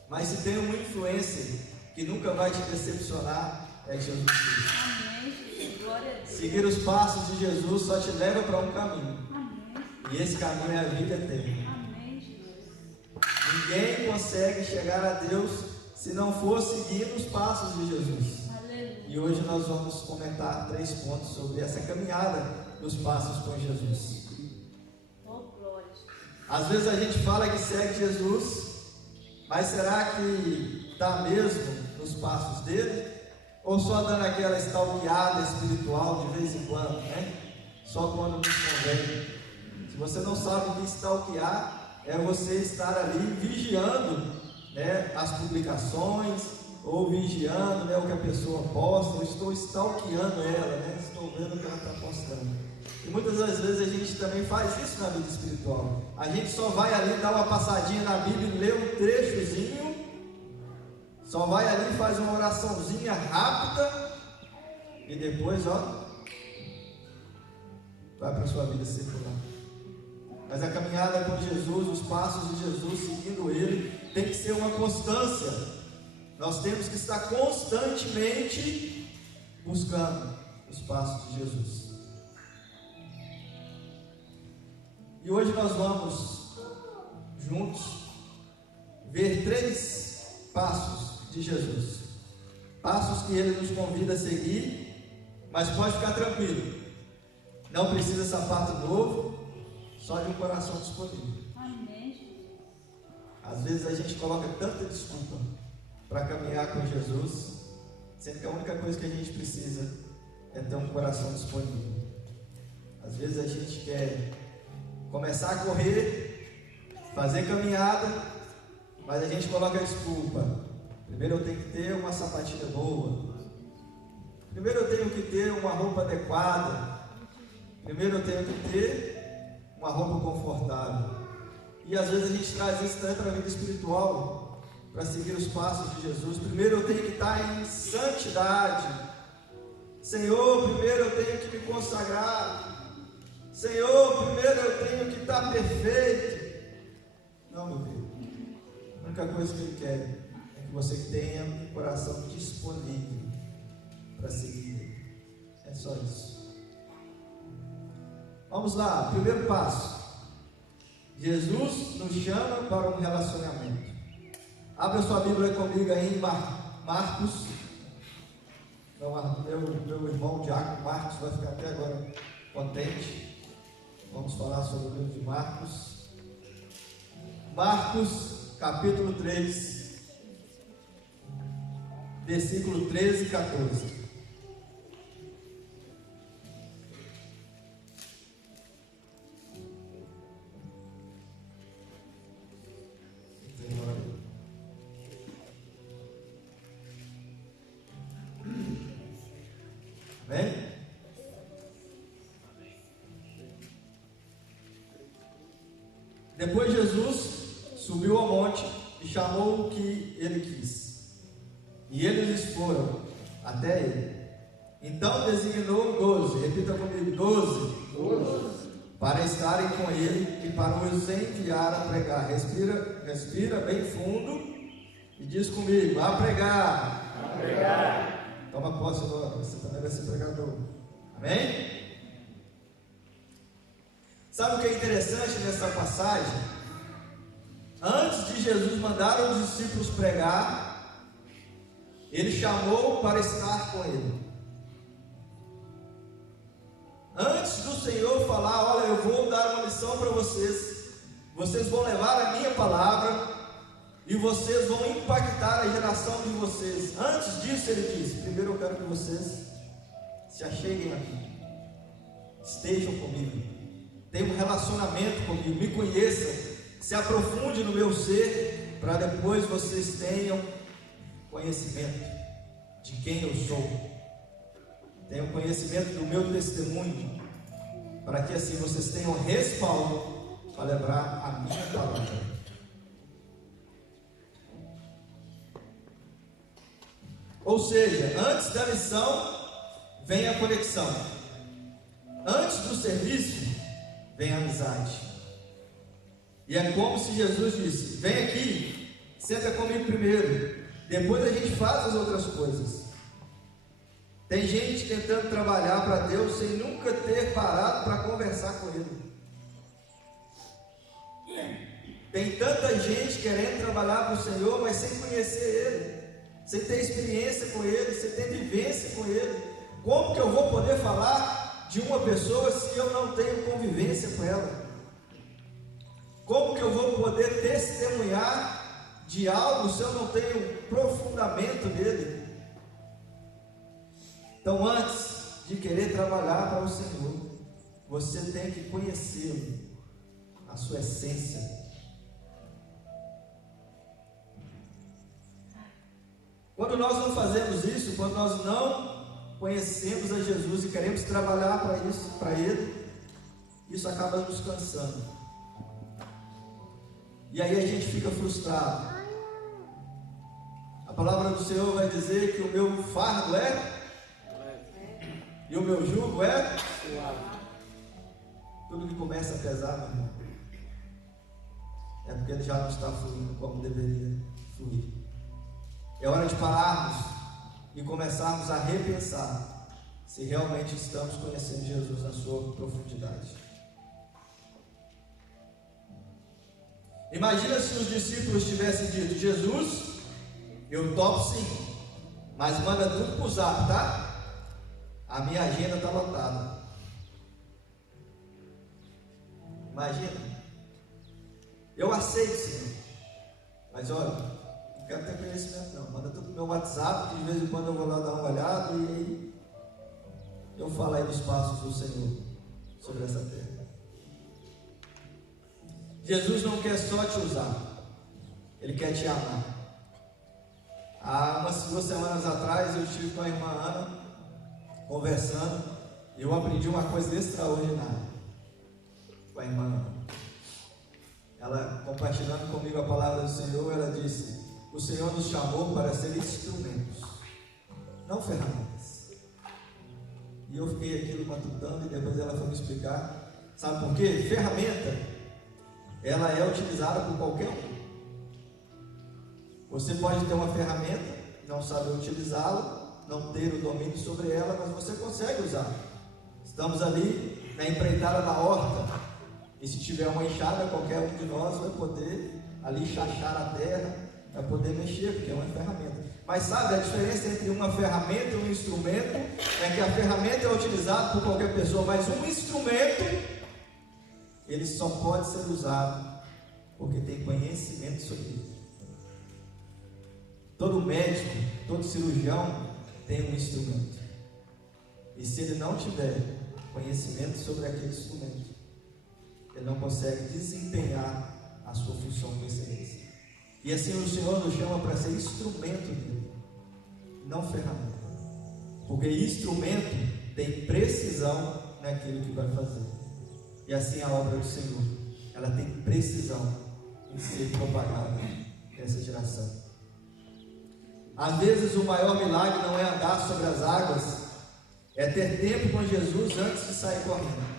Mas se tem um influencer que nunca vai te decepcionar, é Jesus Cristo. Amém, Jesus. Glória a Deus. Seguir os passos de Jesus só te leva para um caminho. Amém. E esse caminho é a vida eterna. Amém, Jesus. Ninguém consegue chegar a Deus se não for seguir os passos de Jesus. Aleluia. E hoje nós vamos comentar 3 pontos sobre essa caminhada dos passos com Jesus. Oh, glória. Às vezes a gente fala que segue Jesus, mas será que está mesmo nos passos dele? Ou só dando aquela stalkeada espiritual de vez em quando, né? Só quando nos convém. Se você não sabe o que stalkear, é você estar ali vigiando, né, as publicações, ou vigiando, né, o que a pessoa posta. Eu estou stalkeando ela, né? Estou vendo o que ela está postando. E muitas das vezes a gente também faz isso na vida espiritual. A gente só vai ali dar uma passadinha na Bíblia, lê um trechozinho, só vai ali e faz uma oraçãozinha rápida, e depois, ó, vai para a sua vida secular. Mas a caminhada com Jesus, os passos de Jesus, seguindo Ele, tem que ser uma constância. Nós temos que estar constantemente buscando os passos de Jesus. E hoje nós vamos juntos ver 3 passos de Jesus. Passos que Ele nos convida a seguir, mas pode ficar tranquilo. Não precisa de sapato novo, só de um coração disponível. Amém, Jesus. Às vezes a gente coloca tanta desculpa para caminhar com Jesus, sendo que a única coisa que a gente precisa é ter um coração disponível. Às vezes a gente quer começar a correr, fazer caminhada, mas a gente coloca a desculpa: primeiro eu tenho que ter uma sapatilha boa, primeiro eu tenho que ter uma roupa adequada, primeiro eu tenho que ter uma roupa confortável. E às vezes a gente traz isso também para a vida espiritual, para seguir os passos de Jesus. Primeiro eu tenho que estar em santidade. Senhor, primeiro eu tenho que me consagrar. Senhor, primeiro eu tenho que estar perfeito. Não, meu filho. A única coisa que Ele quer é que você tenha um coração disponível para seguir Ele. É só isso. Vamos lá, primeiro passo. Jesus nos chama para um relacionamento. Abra sua Bíblia comigo aí em Marcos. Meu irmão Diácono Marcos vai ficar até agora contente. Vamos falar sobre o livro de Marcos. Marcos, capítulo 3, versículo 13 e 14. Amém? Depois Jesus subiu ao monte e chamou o que ele quis, e eles foram até ele. Então designou 12, repita comigo, 12, para estarem com ele e para os enviar a pregar. Respira bem fundo e diz comigo: a pregar. A pregar. Toma posse agora, você também vai ser pregador. Amém? Sabe o que é interessante nessa passagem? Antes de Jesus mandar os discípulos pregar, Ele chamou para estar com Ele. Antes do Senhor falar: olha, eu vou dar uma lição para vocês, vocês vão levar a minha palavra e vocês vão impactar a geração de vocês. Antes disso Ele disse: primeiro eu quero que vocês se acheguem a mim, estejam comigo, tenham um relacionamento comigo, me conheçam, se aprofunde no meu ser, para depois vocês tenham conhecimento de quem eu sou, tenham conhecimento do meu testemunho, para que assim vocês tenham respaldo para levar a minha palavra. Ou seja, antes da missão vem a conexão, antes do serviço vem a amizade. E é como se Jesus disse: vem aqui, senta comigo primeiro, depois a gente faz as outras coisas. Tem gente tentando trabalhar para Deus sem nunca ter parado para conversar com Ele. Tem tanta gente querendo trabalhar para o Senhor, mas sem conhecer Ele, sem ter experiência com Ele, sem ter vivência com Ele. Como que eu vou poder falar de uma pessoa se eu não tenho convivência com ela? Como que eu vou poder testemunhar de algo se eu não tenho aprofundamento nele? Então, antes de querer trabalhar para o Senhor, você tem que conhecê-lo, a sua essência. Quando nós não fazemos isso, quando nós não conhecemos a Jesus e queremos trabalhar para Ele, isso acaba nos cansando. E aí a gente fica frustrado. A palavra do Senhor vai dizer que o meu fardo é e o meu jugo é suave. Tudo que começa a pesar, meu irmão, é porque ele já não está fluindo como deveria fluir. É hora de pararmos e começarmos a repensar se realmente estamos conhecendo Jesus na sua profundidade. Imagina se os discípulos tivessem dito: Jesus, eu topo sim, mas manda tudo para o zap, tá? A minha agenda está lotada. Imagina. Eu aceito sim, mas olha, não quero ter conhecimento não. Manda tudo no meu WhatsApp, que de vez em quando eu vou lá dar uma olhada e aí Eu falo aí dos passos do Senhor sobre essa terra. Jesus não quer só te usar, Ele quer te amar. Há umas 2 semanas atrás eu estive com a irmã Ana conversando e eu aprendi uma coisa extraordinária com a irmã Ana. Ela compartilhando comigo a palavra do Senhor, ela disse: o Senhor nos chamou para ser instrumentos, não ferramentas. E eu fiquei aquilo matutando e depois ela foi me explicar. Sabe por quê? Ferramenta, ela é utilizada por qualquer um. Você pode ter uma ferramenta, não saber utilizá-la, não ter o domínio sobre ela, mas você consegue usar. Estamos ali na empreitada da horta, e se tiver uma enxada, qualquer um de nós vai poder ali chachar a terra, vai poder mexer, porque é uma ferramenta. Mas sabe, a diferença entre uma ferramenta e um instrumento é que a ferramenta é utilizada por qualquer pessoa, mas um instrumento, ele só pode ser usado porque tem conhecimento sobre ele. Todo médico, todo cirurgião tem um instrumento. E se ele não tiver conhecimento sobre aquele instrumento, ele não consegue desempenhar a sua função com excelência. E assim o Senhor nos chama para ser instrumento dele, não ferramenta. Porque instrumento tem precisão naquilo que vai fazer. E assim a obra do Senhor, ela tem precisão em ser propagada nessa geração. Às vezes o maior milagre não é andar sobre as águas, é ter tempo com Jesus antes de sair correndo.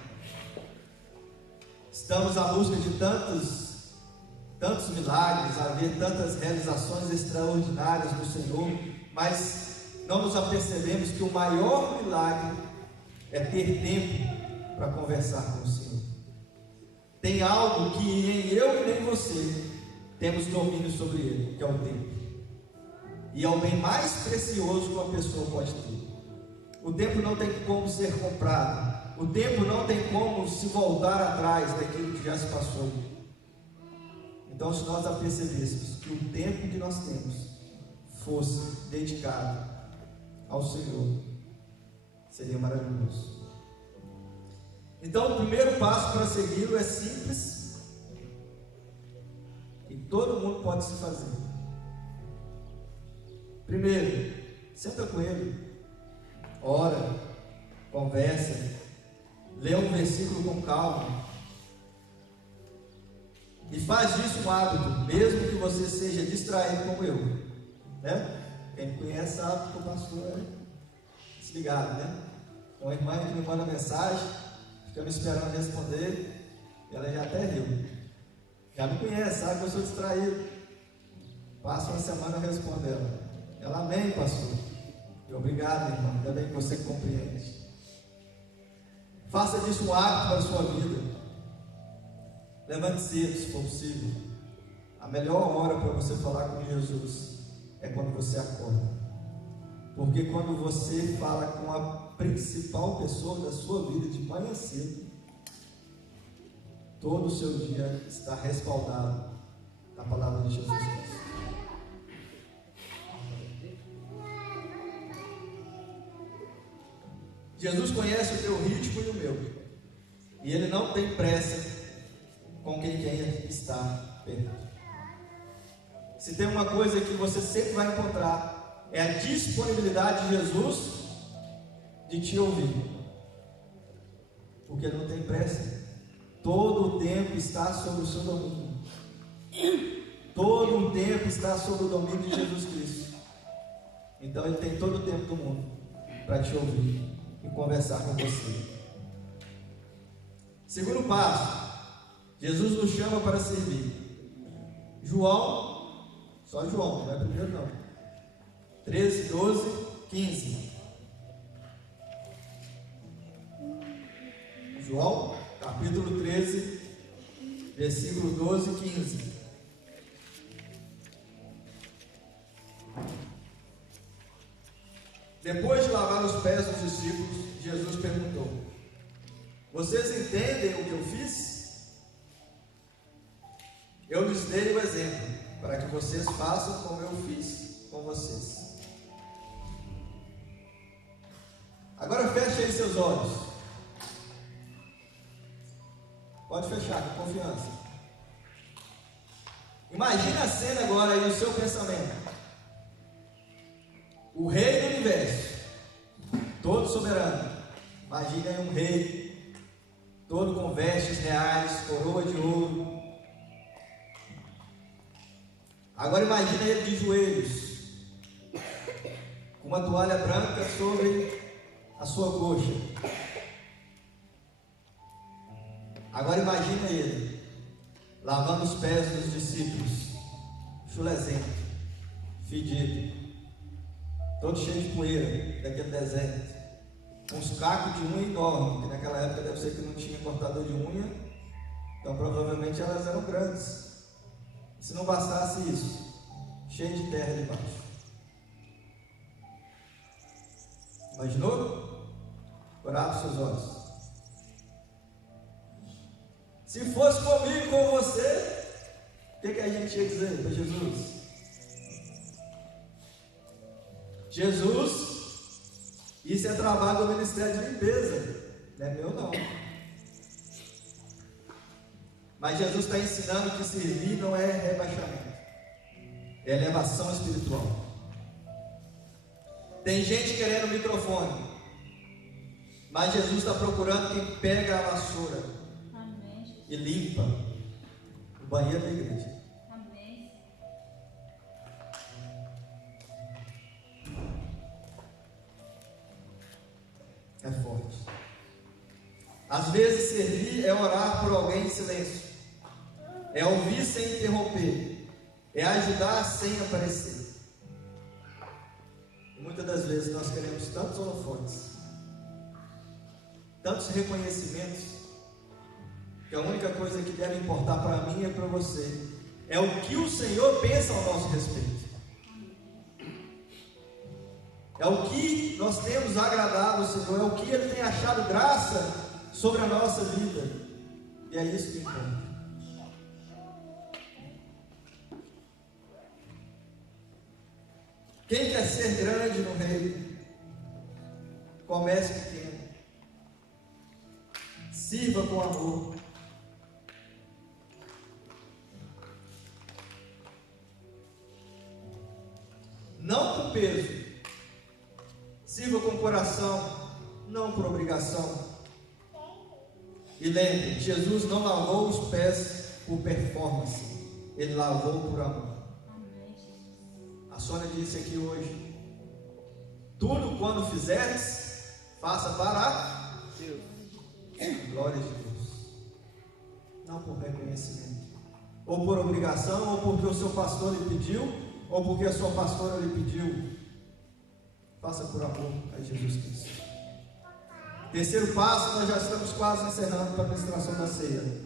Estamos à busca de tantos milagres, a ver tantas realizações extraordinárias do Senhor, mas não nos apercebemos que o maior milagre é ter tempo para conversar com o Senhor. Tem algo que nem eu e nem você temos domínio sobre ele, que é o tempo. E é o bem mais precioso que uma pessoa pode ter. O tempo não tem como ser comprado. O tempo não tem como se voltar atrás daquilo que já se passou. Então, se nós apercebêssemos que o tempo que nós temos fosse dedicado ao Senhor, seria maravilhoso. Então, o primeiro passo para segui-lo é simples e todo mundo pode se fazer. Primeiro, senta com ele, ora, conversa, lê um versículo com calma e faz disso um hábito, mesmo que você seja distraído como eu, né? Quem me conhece sabe que o pastor é desligado, né? Uma irmã que me manda mensagem, fica me esperando responder, e ela já até riu. Já me conhece, sabe que eu sou distraído. Passa uma semana e respondo ela. Ela, amém, pastor. E obrigado, irmão. Ainda bem que você compreende. Faça disso um hábito para a sua vida. Levante cedo, se for possível. A melhor hora para você falar com Jesus é quando você acorda. Porque quando você fala com a principal pessoa da sua vida de manhã cedo, todo o seu dia está respaldado na palavra de Jesus Cristo. Jesus conhece o teu ritmo e o meu, e Ele não tem pressa com quem quer estar perto. Se tem uma coisa que você sempre vai encontrar, é a disponibilidade de Jesus de te ouvir, porque Ele não tem pressa. Todo o tempo está sob o seu domínio. Todo o tempo está sob o domínio de Jesus Cristo. Então Ele tem todo o tempo do mundo para te ouvir e conversar com você. Segundo passo, Jesus nos chama para servir. João, só João, não é primeiro não. 13, 12, 15. João, capítulo 13, versículo 12 e 15. Depois de lavar os pés dos discípulos, Jesus perguntou: vocês entendem o que eu fiz? Eu lhes dei o exemplo, para que vocês façam como eu fiz com vocês. Agora feche aí seus olhos. Pode fechar, com confiança. Imagina a cena agora aí no seu pensamento. O rei do universo, todo soberano. Imagina aí um rei, todo com vestes reais, coroa de ouro. Agora imagina ele de joelhos, com uma toalha branca sobre a sua coxa. Agora imagina ele lavando os pés dos discípulos, chulezento, fedido, todo cheio de poeira daquele deserto, com uns cacos de unha enormes, que naquela época deve ser que não tinha cortador de unha, então provavelmente elas eram grandes. Se não bastasse isso, cheio de terra debaixo. Imaginou? Agora abre seus olhos. Se fosse comigo, com você, o que a gente ia dizer para Jesus? Jesus, isso é trabalho do Ministério de Limpeza, não é meu não. Mas Jesus está ensinando que servir não é rebaixamento, é elevação espiritual. Tem gente querendo microfone, mas Jesus está procurando quem pega a vassoura. Amém. E limpa o banheiro da igreja. Amém. É forte. Às vezes servir é orar por alguém em silêncio, é ouvir sem interromper, é ajudar sem aparecer. E muitas das vezes nós queremos tantos holofotes, tantos reconhecimentos, que a única coisa que deve importar para mim e para você é o que o Senhor pensa ao nosso respeito. É o que nós temos agradado ao Senhor, é o que Ele tem achado graça sobre a nossa vida. E é isso que importa. Quem quer ser grande no reino, comece pequeno. Sirva com amor. Não com peso. Sirva com coração, não por obrigação. E lembre, Jesus não lavou os pés por performance, Ele lavou por amor. A Sônia disse aqui hoje: tudo quando fizeres, faça para Deus. Glória de Deus. Não por reconhecimento, ou por obrigação, ou porque o seu pastor lhe pediu, ou porque a sua pastora lhe pediu. Faça por amor a Jesus Cristo. Terceiro passo, nós já estamos quase encerrando para a ministração da ceia.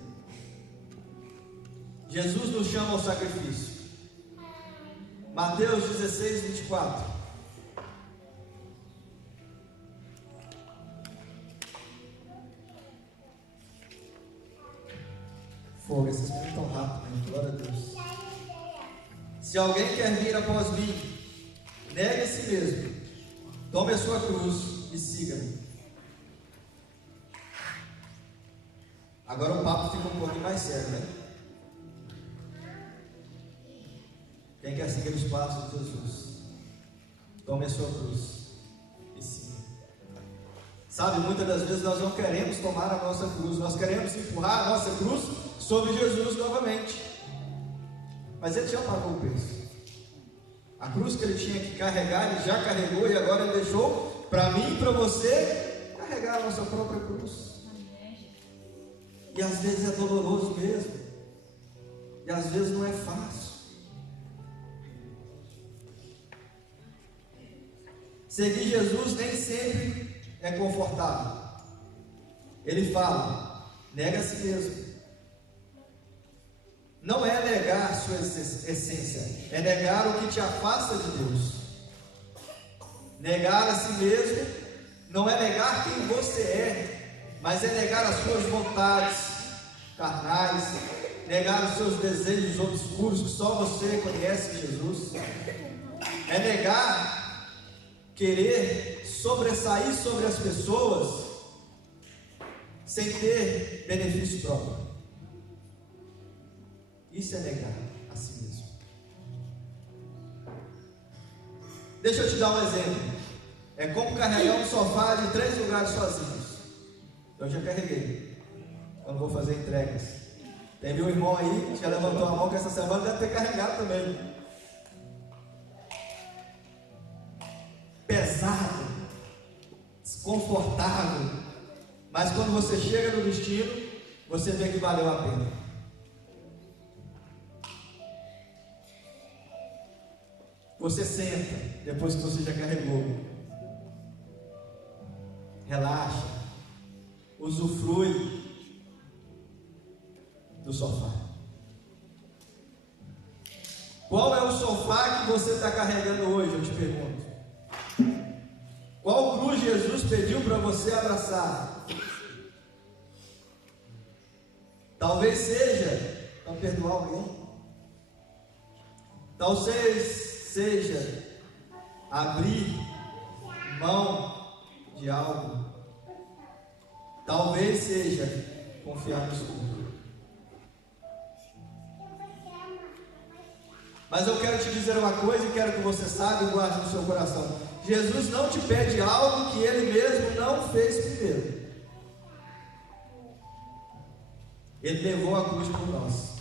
Jesus nos chama ao sacrifício. Mateus 16, 24. Fogo, esses meninos tão rápido, né? Glória a Deus. Se alguém quer vir após mim, negue a si mesmo, tome a sua cruz e siga-me. Agora o papo fica um pouquinho mais sério, né? Quem quer seguir os passos de Jesus, tome a sua cruz e siga. Sabe, muitas das vezes nós não queremos tomar a nossa cruz, nós queremos empurrar a nossa cruz sobre Jesus novamente. Mas Ele já pagou o preço. A cruz que Ele tinha que carregar, Ele já carregou, e agora Ele deixou para mim e para você carregar a nossa própria cruz. E às vezes é doloroso mesmo. E às vezes não é fácil. Seguir Jesus nem sempre é confortável. Ele fala: nega a si mesmo. Não é negar sua essência, é negar o que te afasta de Deus. Negar a si mesmo não é negar quem você é, mas é negar as suas vontades carnais, negar os seus desejos obscuros que só você conhece, Jesus. É negar querer sobressair sobre as pessoas sem ter benefício próprio. Isso é negar a si mesmo. Deixa eu te dar um exemplo. É como carregar um sofá de 3 lugares sozinhos. Eu já carreguei quando vou fazer entregas. Teve um irmão aí que já levantou a mão que essa semana deve ter carregado também. Pesado, desconfortável, mas quando você chega no destino, você vê que valeu a pena. Você senta, depois que você já carregou, relaxa, usufrui do sofá. Qual é o sofá que você está carregando hoje, eu te pergunto? Qual cruz Jesus pediu para você abraçar? Talvez seja para perdoar alguém. Talvez seja abrir mão de algo. Talvez seja confiar no escuro. Mas eu quero te dizer uma coisa e quero que você saiba e guarde no seu coração. Jesus não te pede algo que Ele mesmo não fez primeiro. Ele levou a cruz por nós.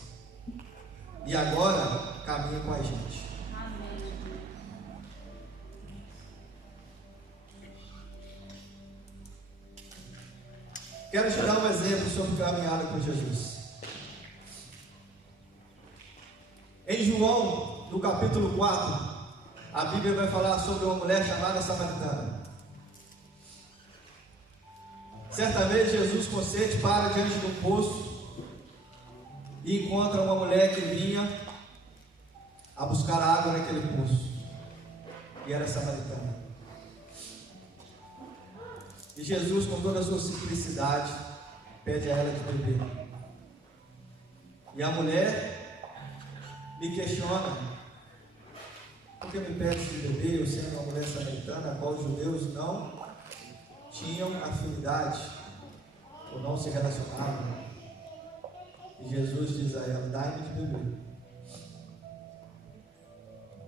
E agora caminha com a gente. Amém. Quero te dar um exemplo sobre caminhada com Jesus. Em João, no capítulo 4, a Bíblia vai falar sobre uma mulher chamada samaritana. Certa vez Jesus com sede para diante do poço e encontra uma mulher que vinha a buscar água naquele poço, e era samaritana. E Jesus, com toda a sua simplicidade, pede a ela de beber. E a mulher me questiona: por que me pede de beber, eu sendo uma mulher samaritana, a qual os judeus não tinham afinidade, ou não se relacionavam? E Jesus diz a ela: dai-me de beber.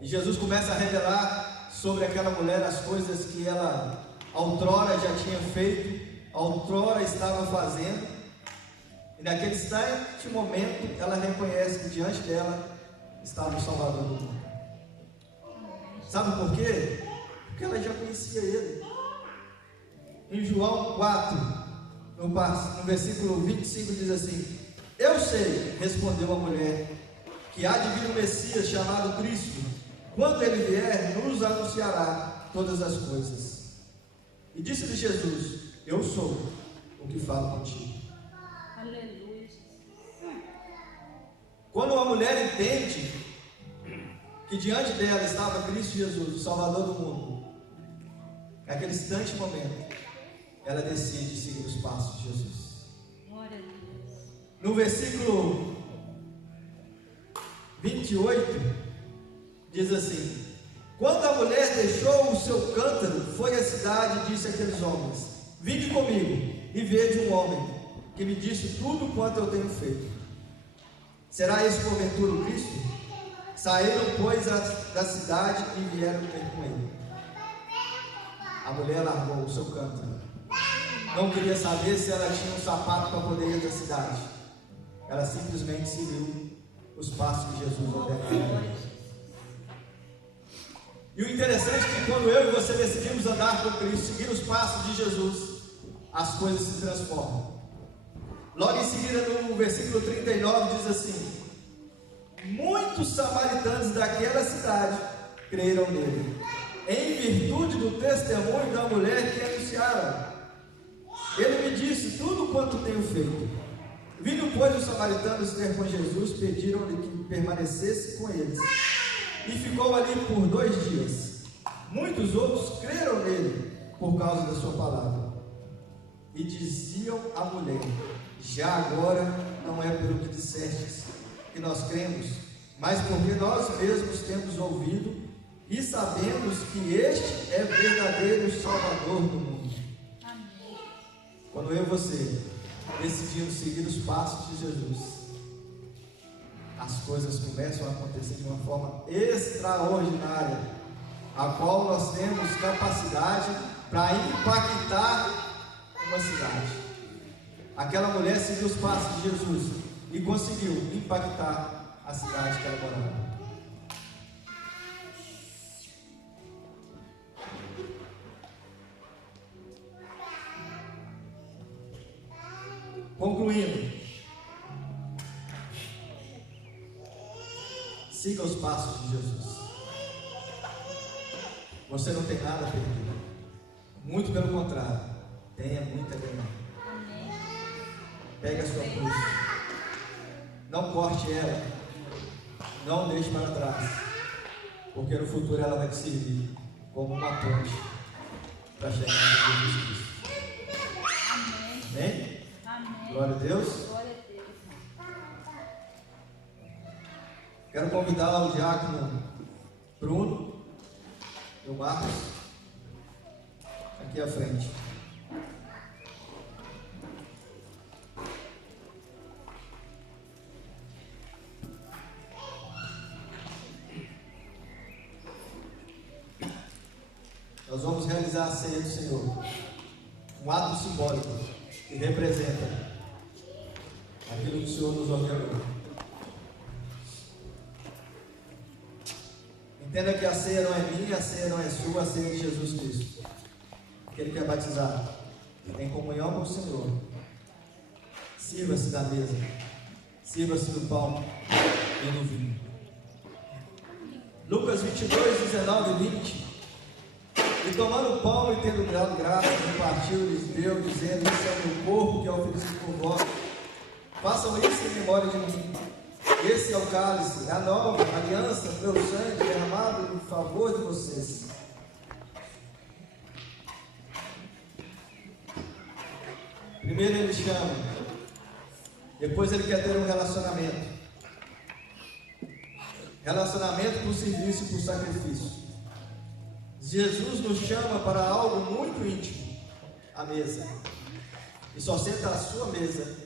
E Jesus começa a revelar sobre aquela mulher as coisas que ela outrora já tinha feito, outrora estava fazendo, e naquele instante, momento, ela reconhece que diante dela estava o Salvador do mundo. Sabe por quê? Porque ela já conhecia Ele. Em João 4, no versículo 25, diz assim: eu sei, respondeu a mulher, que há de vir um Messias chamado Cristo. Quando Ele vier, nos anunciará todas as coisas. E disse-lhe Jesus: eu sou o que falo contigo. Aleluia. Quando uma mulher entende que diante dela estava Cristo Jesus, o Salvador do mundo, naquele instante momento, ela decide seguir os passos de Jesus. Glória a Deus. No versículo 28, diz assim: quando a mulher deixou o seu cântaro, foi à cidade e disse àqueles homens: vinde comigo e vede um homem que me disse tudo quanto eu tenho feito. Será esse porventura o Cristo? Saíram, pois, da cidade e vieram ter com ele. A mulher largou o seu cântaro. Não queria saber se ela tinha um sapato para poder ir da cidade. Ela simplesmente seguiu os passos que Jesus ordenava. E o interessante é que quando eu e você decidimos andar com Cristo, seguir os passos de Jesus, as coisas se transformam. Logo em seguida, no versículo 39, diz assim: muitos samaritanos daquela cidade creram nele, em virtude do testemunho da mulher que anunciaram. Ele me disse tudo quanto tenho feito. Vindo, pois, os samaritanos ter com Jesus, pediram-lhe que permanecesse com eles. E ficou ali por 2 dias. Muitos outros creram nele por causa da sua palavra. E diziam à mulher: já agora não é pelo que dissestes que nós cremos, mas porque nós mesmos temos ouvido e sabemos que este é o verdadeiro Salvador do mundo. Amém. Quando eu e você decidindo seguir os passos de Jesus, as coisas começam a acontecer de uma forma extraordinária, a qual nós temos capacidade para impactar uma cidade. Aquela mulher seguiu os passos de Jesus e conseguiu impactar a cidade que ela morava. Concluindo, siga os passos de Jesus. Você não tem nada a perder. Muito pelo contrário, tenha muita ganhar. Pegue a sua cruz. Não corte ela. Não deixe para trás. Porque no futuro ela vai te servir como uma ponte para chegar a Jesus Cristo. Amém? Amém. Glória a Deus. Glória a Deus. Quero convidar o diácono Bruno e o Marcos aqui à frente. Nós vamos realizar a ceia do Senhor, um ato simbólico que representa aquilo que o Senhor nos ordenou. Entenda que a ceia não é minha, a ceia não é sua, a ceia é de Jesus Cristo. Aquele que é batizado em comunhão com o Senhor, sirva-se da mesa, sirva-se do pão e do vinho. Lucas 22, 19 e 20. E tomando o pão e tendo dado graça, repartiu e lhes deu, dizendo: esse é o meu corpo que é oferecido por vós. Façam isso em memória de mim. Esse é o cálice, a nova aliança, meu sangue derramado em favor de vocês. Primeiro ele chama, depois ele quer ter um relacionamento. Relacionamento por serviço e por sacrifício. Jesus nos chama para algo muito íntimo, a mesa. E só senta à sua mesa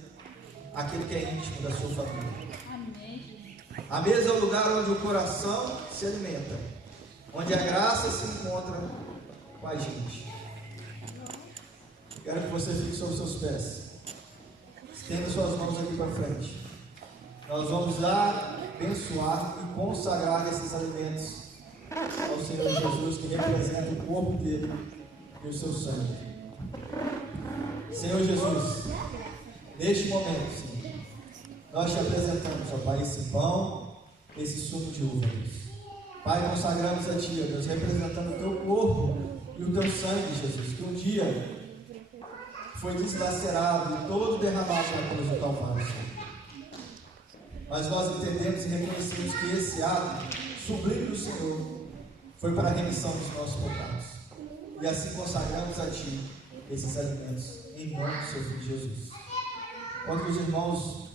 aquele que é íntimo da sua família. A mesa é o lugar onde o coração se alimenta, onde a graça se encontra com a gente. Quero que você fique sobre seus pés. Estenda suas mãos aqui para frente. Nós vamos abençoar e consagrar esses alimentos ao Senhor Jesus, que representa o corpo dele e o seu sangue. Senhor Jesus, neste momento, Senhor, nós te apresentamos, ó Pai, esse pão, esse sumo de uva, Deus. Pai, consagramos a Ti, ó Deus, representando o Teu corpo e o Teu sangue, Jesus, que um dia foi dislacerado e todo derramado na cruz do Calvário, Senhor. Mas nós entendemos e reconhecemos que esse ato sublime do Senhor foi para a remissão dos nossos pecados. E assim consagramos a Ti esses alimentos, em nome do Seu Filho Jesus. Enquanto os irmãos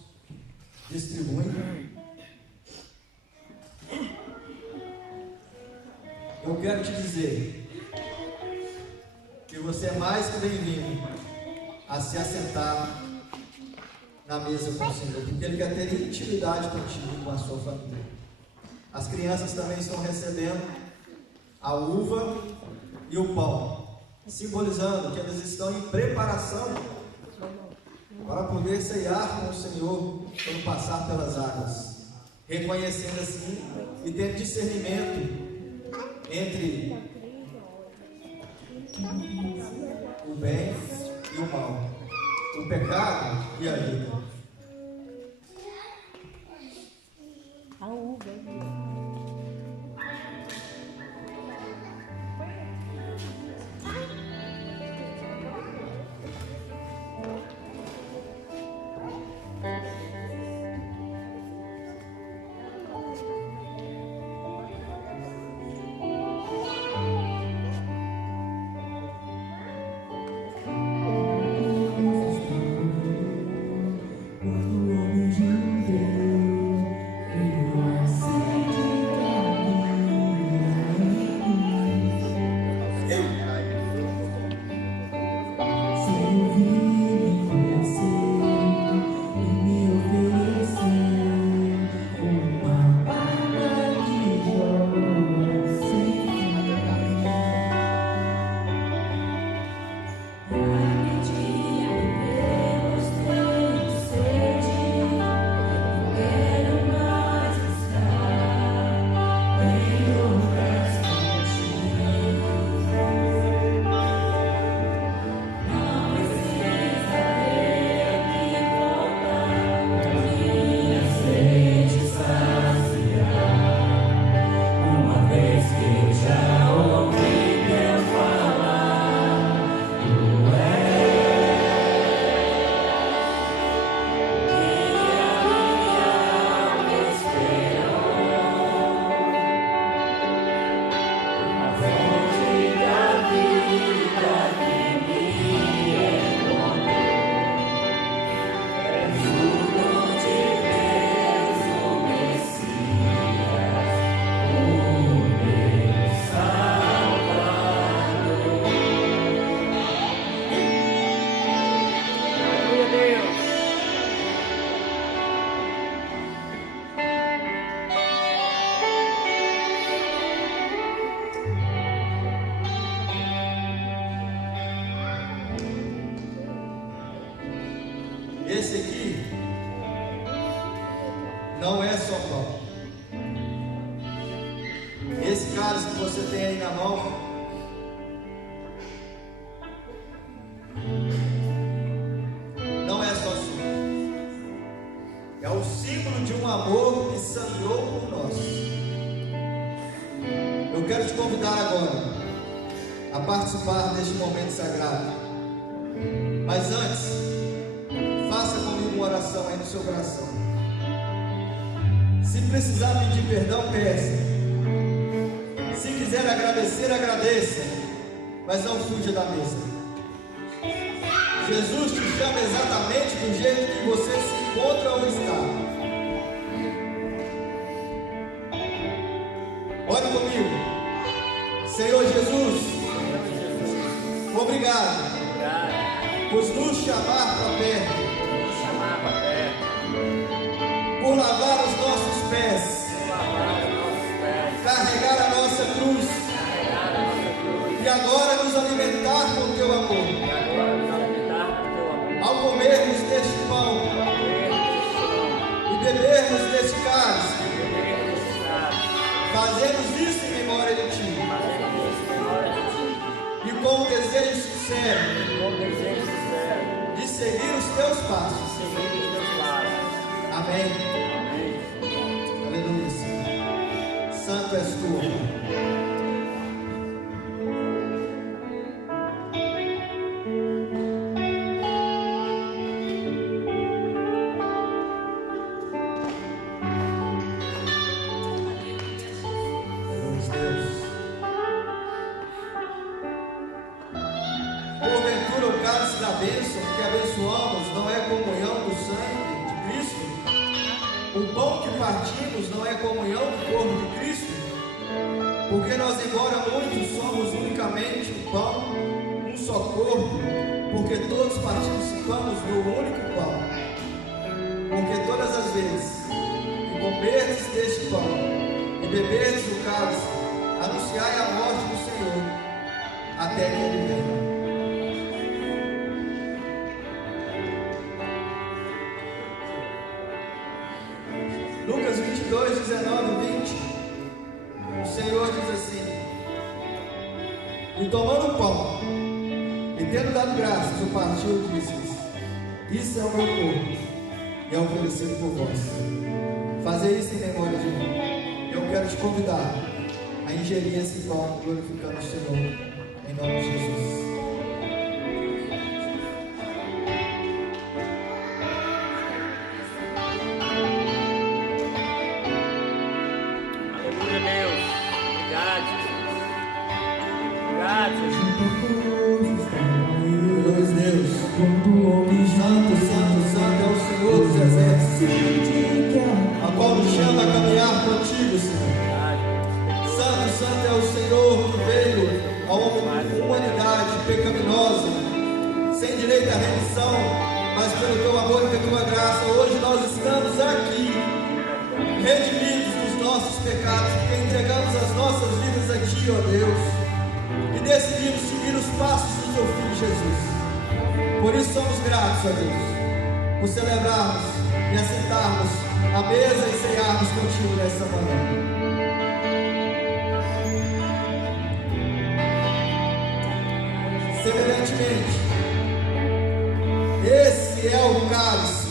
distribuem, eu quero te dizer que você é mais que bem-vindo a se assentar na mesa com o Senhor, porque Ele quer ter intimidade contigo e com a sua família. As crianças também estão recebendo a uva e o pão, simbolizando que elas estão em preparação para poder ceiar com o Senhor quando passar pelas águas, reconhecendo assim e tendo discernimento entre o bem e o mal, o pecado e a vida. A uva. Esse aqui não é só pão. Esse cálice que você tem aí na mão não é só suco. É o símbolo de um amor que sangrou por nós. Eu quero te convidar agora a participar deste momento sagrado. Mas antes, faça comigo uma oração aí no seu coração. Se precisar pedir perdão, peça. Se quiser agradecer, agradeça. Mas não fuja da mesa. Jesus te chama exatamente do jeito que você se encontra ou está. Ore comigo. Senhor Jesus, obrigado por nos chamar para perto, por lavar os nossos pés, carregar a nossa cruz e agora nos alimentar com teu amor. Ao comermos deste pão e bebermos deste cálice, fazemos isso em memória de Ti. E com o desejo sincero de seguir os Teus passos. Amém. Aleluia, Senhor. Santo és Tu. Não é comunhão do corpo de Cristo, porque nós, embora muitos, somos unicamente um pão, um só corpo, porque todos participamos do único pão. Porque todas as vezes que comerdes deste pão e beberdes do cálice, anunciai a morte do Senhor até que Ele venha. Lucas 22, 19 e 20, o Senhor diz assim: e tomando o pão, e tendo dado graças, o partiu e disse-lhes: isso é o meu corpo, e é oferecido por vós. Fazer isso em memória de mim. Eu quero te convidar a ingerir esse pão, glorificando o Senhor, em nome de Jesus. Por celebrarmos e assentarmos à mesa e cearmos contigo nessa manhã. Semelhantemente, esse é o cálice,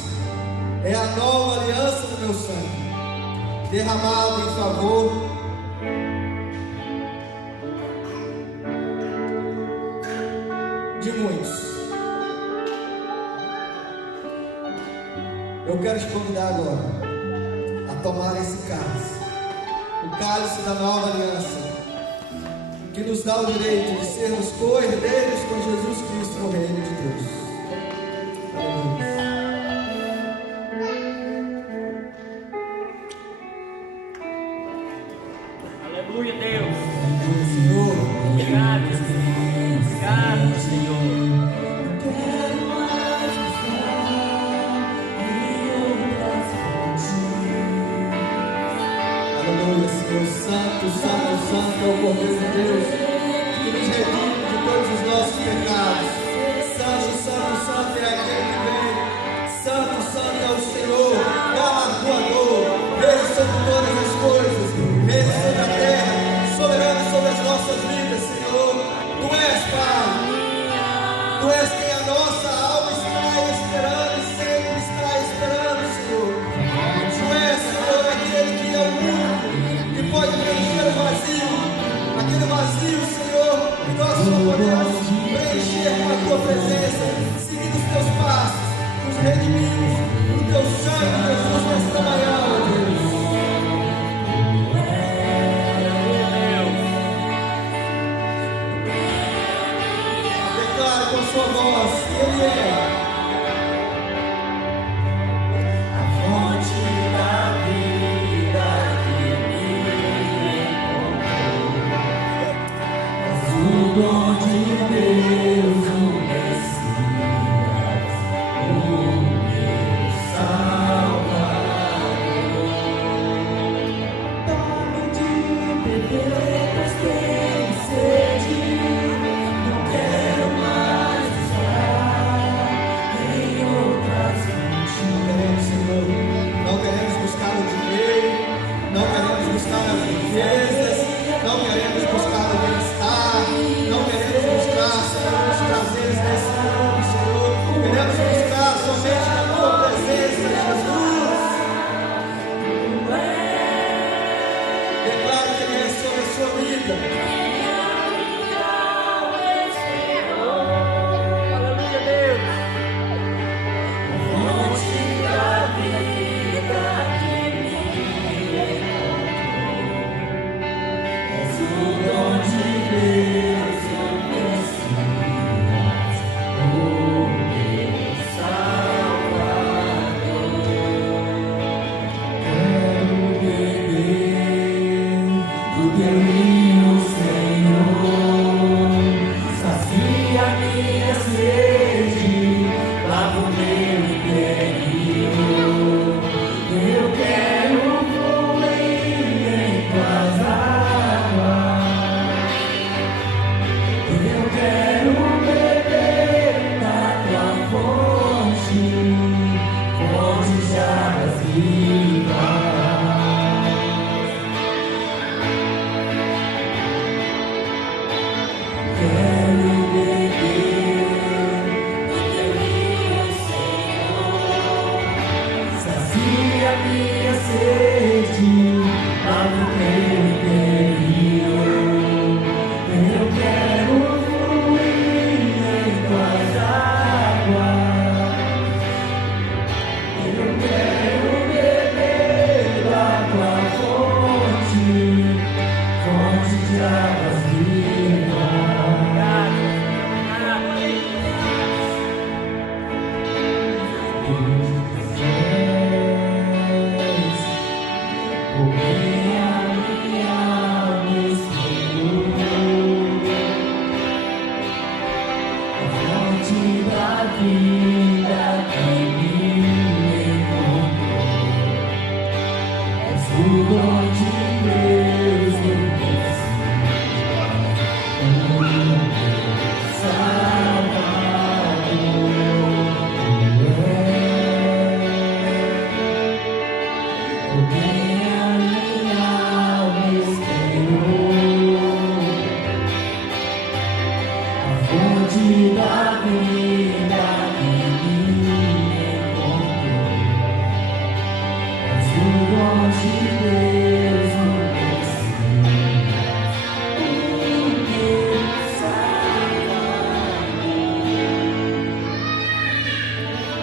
é a nova aliança do meu sangue, derramado em favor de muitos. Eu quero te convidar agora a tomar esse cálice, o cálice da nova aliança, que nos dá o direito de sermos co-herdeiros com Jesus Cristo no reino de Deus. Aleluia, Deus. Aleluia, Senhor. Obrigado, Senhor. Obrigado, Senhor. Santo, Santo, Santo é o Cordeiro de Deus, que nos redime de todos os nossos pecados. Santo, Santo, Santo é aquele que vem. Santo Tu és quem a nossa alma está esperando e sempre está esperando, Senhor. Tu és, Senhor, aquele que é o único que pode preencher o vazio. Aquele vazio, Senhor, que nós só podemos preencher com a Tua presença, seguindo os Teus passos, nos redimimos, no Teu sangue, Jesus, nesta manhã, ó Deus. Declare com sua voz, Ele é a fonte da vida que me encontrou. És o dom de Deus, o Messias, o meu Salvador. Dá-me de beber, pois tenho sede. Não quero mais buscar em outras fontes. Não queremos buscar o dinheiro, não queremos buscar as riquezas, não queremos buscar o bem-estar, não queremos buscar, Senhor, os prazeres desse mundo, Senhor. Queremos buscar somente na Tua presença, Jesus. Declare que Ele é sobre a sua vida. Aleluia, Deus. Fonte da vida que me encontrou. És o dom de Deus, o Messias, o meu Salvador. Quero beber do Teu vinho, Senhor. Sacia minha sede, lava o meu interior. Eu quero fluir em Tuas águas. Eu quero beber da Tua fonte, fonte de águas vivas. Quero beber do Teu vinho, Senhor. Sacia minha sede, lava o meu interior. Eu quero fluir em Tuas águas. Eu quero beber da Tua fonte, fonte de águas vivas.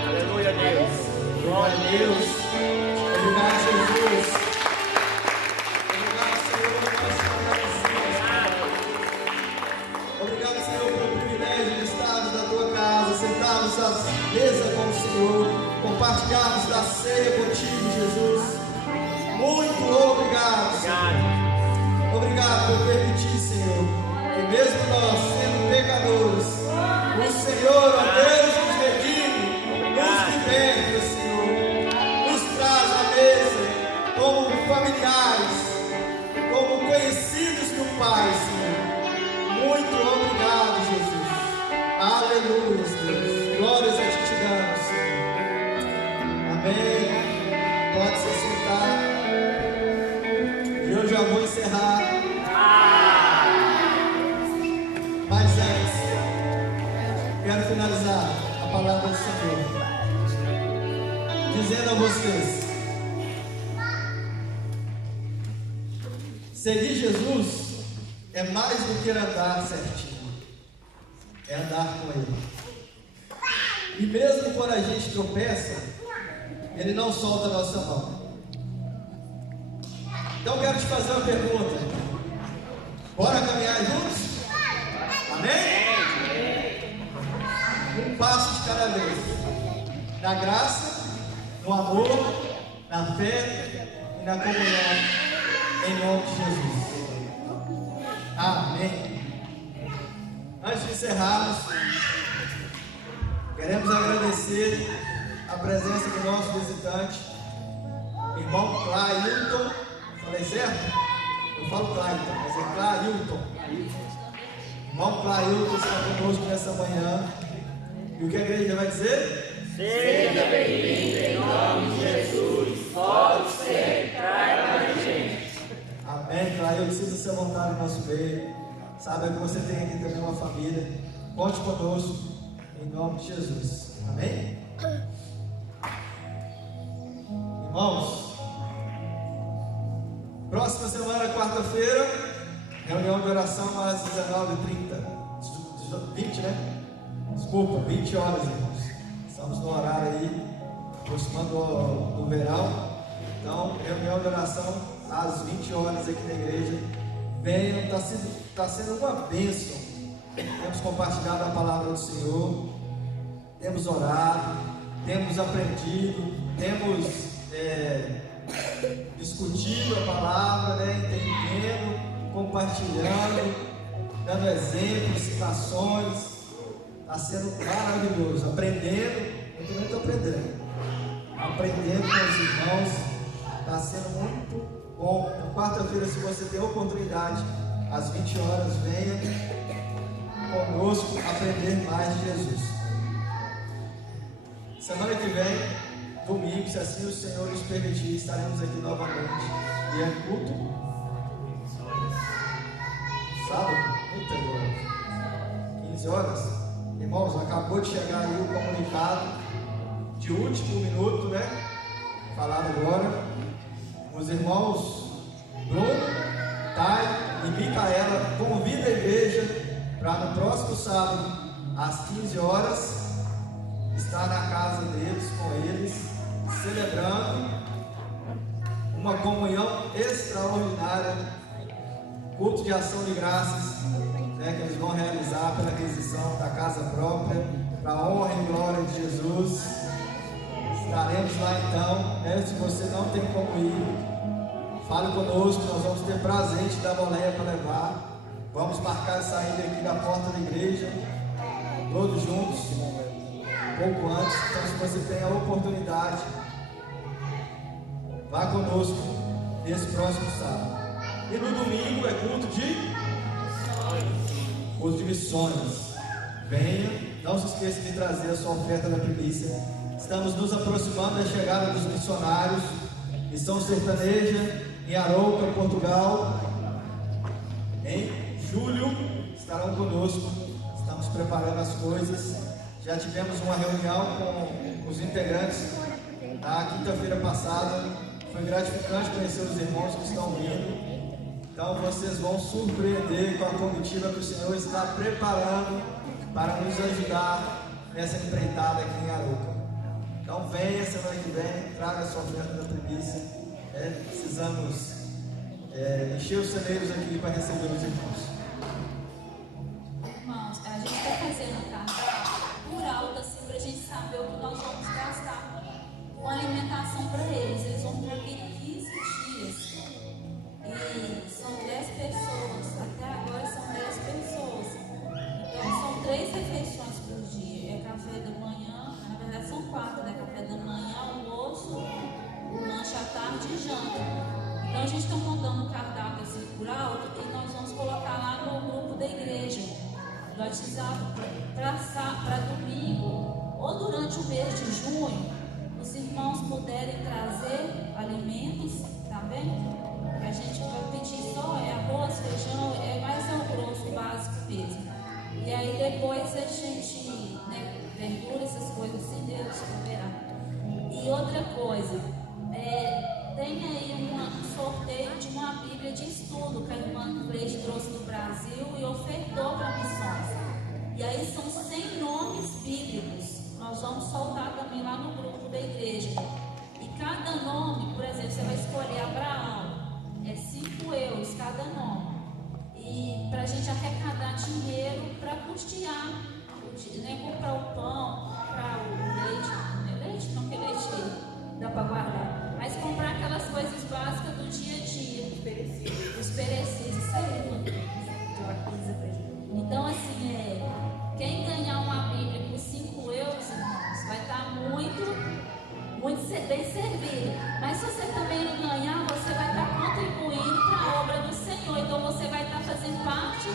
Aleluia, Deus. Glória a Deus. Obrigado, Jesus. Obrigado, Senhor, nós te agradecemos. Obrigado, Senhor, pelo privilégio de estarmos na Tua casa, sentarmos à mesa com o Senhor, compartilharmos da ceia contigo, Jesus. Muito obrigado, Senhor. Obrigado por permitir, Senhor, que mesmo nós sendo pecadores, o Senhor, ó Deus, nos redime, nos liberta, Senhor, nos traz à mesa como familiares, como conhecidos do Pai, Senhor. Muito obrigado, Jesus. Aleluia, Deus. Glórias a Ti te damos, Senhor. Amém. Pode se sentar. Eu já vou encerrar. Mas antes, quero finalizar a palavra do Senhor dizendo a vocês: seguir Jesus é mais do que andar certinho, é andar com Ele. E mesmo quando a gente tropeça, Ele não solta a nossa mão. Então eu quero te fazer uma pergunta: bora caminhar juntos? Amém? Um passo de cada vez, na graça, no amor, na fé e na comunhão, em nome de Jesus. Amém. Antes de encerrarmos, queremos agradecer a presença do nosso visitante, irmão Clailton. Falei certo? Eu falo Clailton, mas é Clailton. Irmão Clailton está conosco nessa manhã. E o que a igreja vai dizer? Seja bem-vindo em nome de Jesus. Pode ser, traga a gente. Amém, Clailton. Sinta ser vontade no nosso meio. Saiba que você tem aqui também uma família. Conte conosco em nome de Jesus. Amém? Irmãos, próxima semana, quarta-feira, reunião de oração às 19h30. 20, né? Desculpa, 20 horas, irmãos. Estamos no horário aí, aproximando do verão. Então, reunião de oração às 20 horas aqui na igreja. Venham, está sendo uma bênção. Temos compartilhado a palavra do Senhor, temos orado, temos aprendido, temos discutido a palavra, né? Entendendo, compartilhando, dando exemplos, citações. Está sendo maravilhoso, aprendendo. Eu também estou aprendendo com os irmãos. Está sendo muito bom. Na quarta-feira, se você tem a oportunidade, às 20 horas, venha conosco aprender mais de Jesus. Semana que vem, domingo, se assim o Senhor nos permitir, estaremos aqui novamente. E é culto sábado, muito agora, 15 horas. Irmãos, acabou de chegar aí o comunicado de último minuto, né? Falado agora. Os irmãos Bruno, Thay e Micaela convidam a igreja para no próximo sábado, às 15 horas, estar na casa deles, com eles, celebrando uma comunhão extraordinária, culto de ação de graças, né, que eles vão realizar pela aquisição da casa própria, para a honra e glória de Jesus. Estaremos lá então, né? Se você não tem como ir, fale conosco, nós vamos ter prazer de dar boleia para levar. Vamos marcar a saída aqui da porta da igreja, todos juntos, um pouco antes. Então, se você tem a oportunidade, vá conosco nesse próximo sábado. E no domingo é culto de missões. Venha, não se esqueça de trazer a sua oferta da primícia. Estamos nos aproximando da chegada dos missionários, Missão Sertaneja, em Arouca, Portugal. Em julho estarão conosco. Estamos preparando as coisas. Já tivemos uma reunião com os integrantes na quinta-feira passada. Foi gratificante conhecer os irmãos que estão vindo. Então vocês vão surpreender com a comitiva que o Senhor está preparando para nos ajudar nessa empreitada aqui em Arouca. Então venha semana que vem, traga a sua oferta da primícia. Precisamos encher os celeiros aqui para receber os irmãos. Irmãos, a gente está fazendo um cardápio por alto, assim, para a gente saber o que nós vamos gastar com alimentação para eles. Eles vão ter aqui 15 dias. E são 10 pessoas. Até agora são 10 pessoas. Então são 3 refeições por dia. É café da manhã, na verdade são 4, né? Café da manhã, almoço, lanche à tarde e janta. Então a gente está montando um cardápio assim por alto e nós vamos colocar lá no grupo da igreja, do WhatsApp, para domingo ou durante o mês de junho, os irmãos puderem trazer alimentos, tá bem? A gente vai pedir só arroz, feijão, mais é o grosso básico mesmo. E aí depois a gente, né, verdura, essas coisas, se Deus proverá. E outra coisa, tem aí um sorteio de uma Bíblia de estudo que a irmã Cleide trouxe do Brasil e ofertou para missões. E aí são 100 nomes bíblicos. Nós vamos soltar também lá no grupo da igreja. E cada nome, por exemplo, você vai escolher Abraão, é 5 euros cada nome. E para a gente arrecadar dinheiro para custear, né, comprar o pão, comprar o leite, não que leite dá para guardar, mas comprar aquelas coisas básicas do dia a dia, os perecíveis, isso aí, então assim, quem ganhar uma Bíblia por 5 euros, irmãos, vai estar muito bem servido. Mas se você também não ganhar, você vai estar contribuindo para a obra do Senhor. Então você vai estar fazendo parte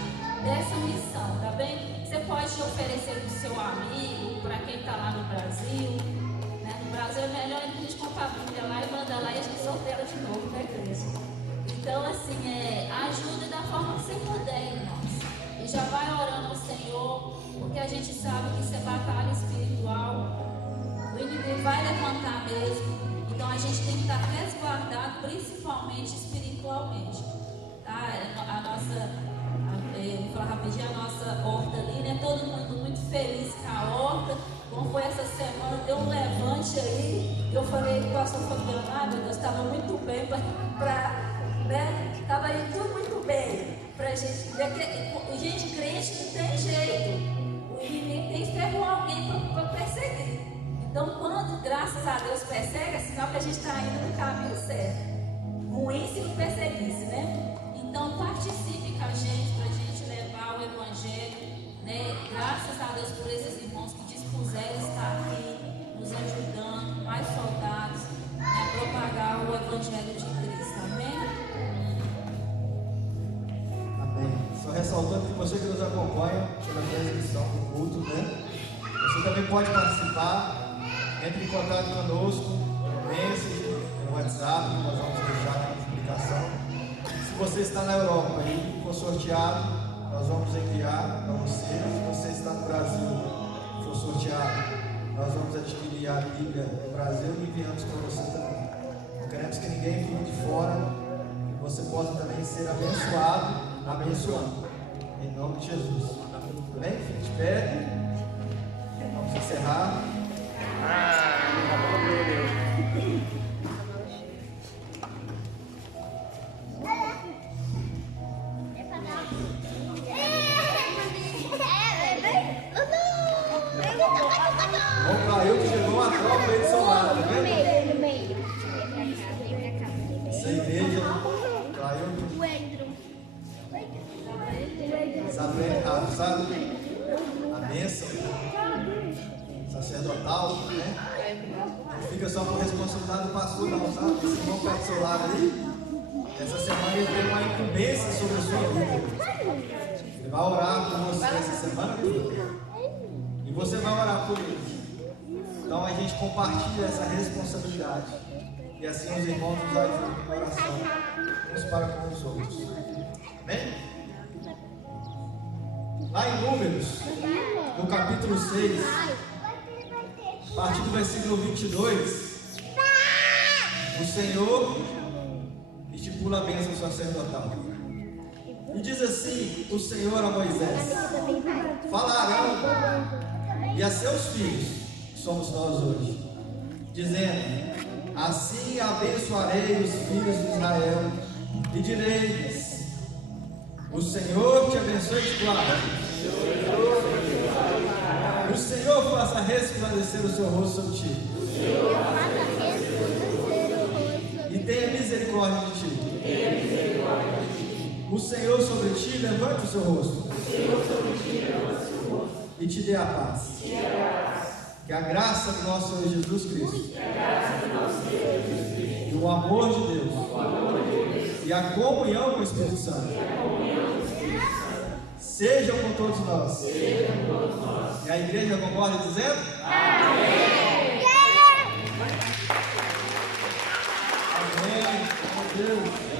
dessa missão, tá bem? Você pode oferecer para o seu amigo, para quem está lá no Brasil. Né? No Brasil é melhor a gente comprar a Bíblia lá e mandar lá e a gente sorteia de novo, né, Cristo? Então, assim, ajude da forma que você puder, irmãos. E já vai orando ao Senhor, porque a gente sabe que isso é batalha espiritual. O inimigo vai levantar mesmo. Então a gente tem que estar resguardado, principalmente espiritualmente. Tá? A nossa, vou falar rapidinho, a nossa horta ali, né? Todo mundo muito feliz com a horta. Como foi essa semana, deu um levante aí. Eu falei com o pastor Fabiano, meu Deus, estava muito bem né? Estava indo tudo muito bem. Pra gente ver que gente crente não tem jeito. O inimigo tem que pegar alguém para perseguir. Então, quando, graças a Deus, persegue, é sinal que a gente está indo no caminho certo. Ruim se não perseguisse, né? Então, participe com a gente, para a gente levar o Evangelho, né? Graças a Deus por esses irmãos que dispuseram estar aqui, nos ajudando, mais soldados, né? A propagar o Evangelho de Cristo. Amém? Amém. Só ressaltando que você que nos acompanha pela transmissão do culto, né? Você também pode participar. Entre em contato conosco, no WhatsApp, nós vamos deixar na explicação. Se você está na Europa e for sorteado, nós vamos enviar para você. Se você está no Brasil e for sorteado, nós vamos adquirir a Bíblia no Brasil e enviamos para você também. Não queremos que ninguém fique de fora, que você possa também ser abençoado, abençoando. Em nome de Jesus. Amém? Fique de pé. Vamos encerrar. Meu Deus. Opa, eu que chegou uma tropa aí de São Lado, tá vendo? No meio. Essa igreja caiu. Sabe? A bênção sacerdotal, né? Não fica só com responsabilidade do pastor, não, sabe? Esse irmão que está do seu lado ali, essa semana ele tem uma incumbência sobre a sua vida. Ele vai orar por você essa semana e você vai orar por ele. Então a gente compartilha essa responsabilidade e assim os irmãos nos ajudam na oração uns para com os outros. Amém? Lá em Números, no capítulo 6, a partir do versículo 22, o Senhor estipula a bênção sacerdotal. E diz assim o Senhor a Moisés: fala a Arão e a seus filhos, que somos nós hoje, dizendo: assim abençoarei os filhos de Israel, e direi-lhes: o Senhor te abençoe e te guarde. O Senhor faça resplandecer o seu rosto sobre ti. E tenha misericórdia de ti. O Senhor sobre ti levante o seu rosto. E te dê a paz. Que a graça do nosso Senhor Jesus Cristo. E o amor de Deus. E a comunhão com o Espírito Santo. Sejam com todos nós. E a igreja concorda dizendo? Amém. Amém. Meu Deus.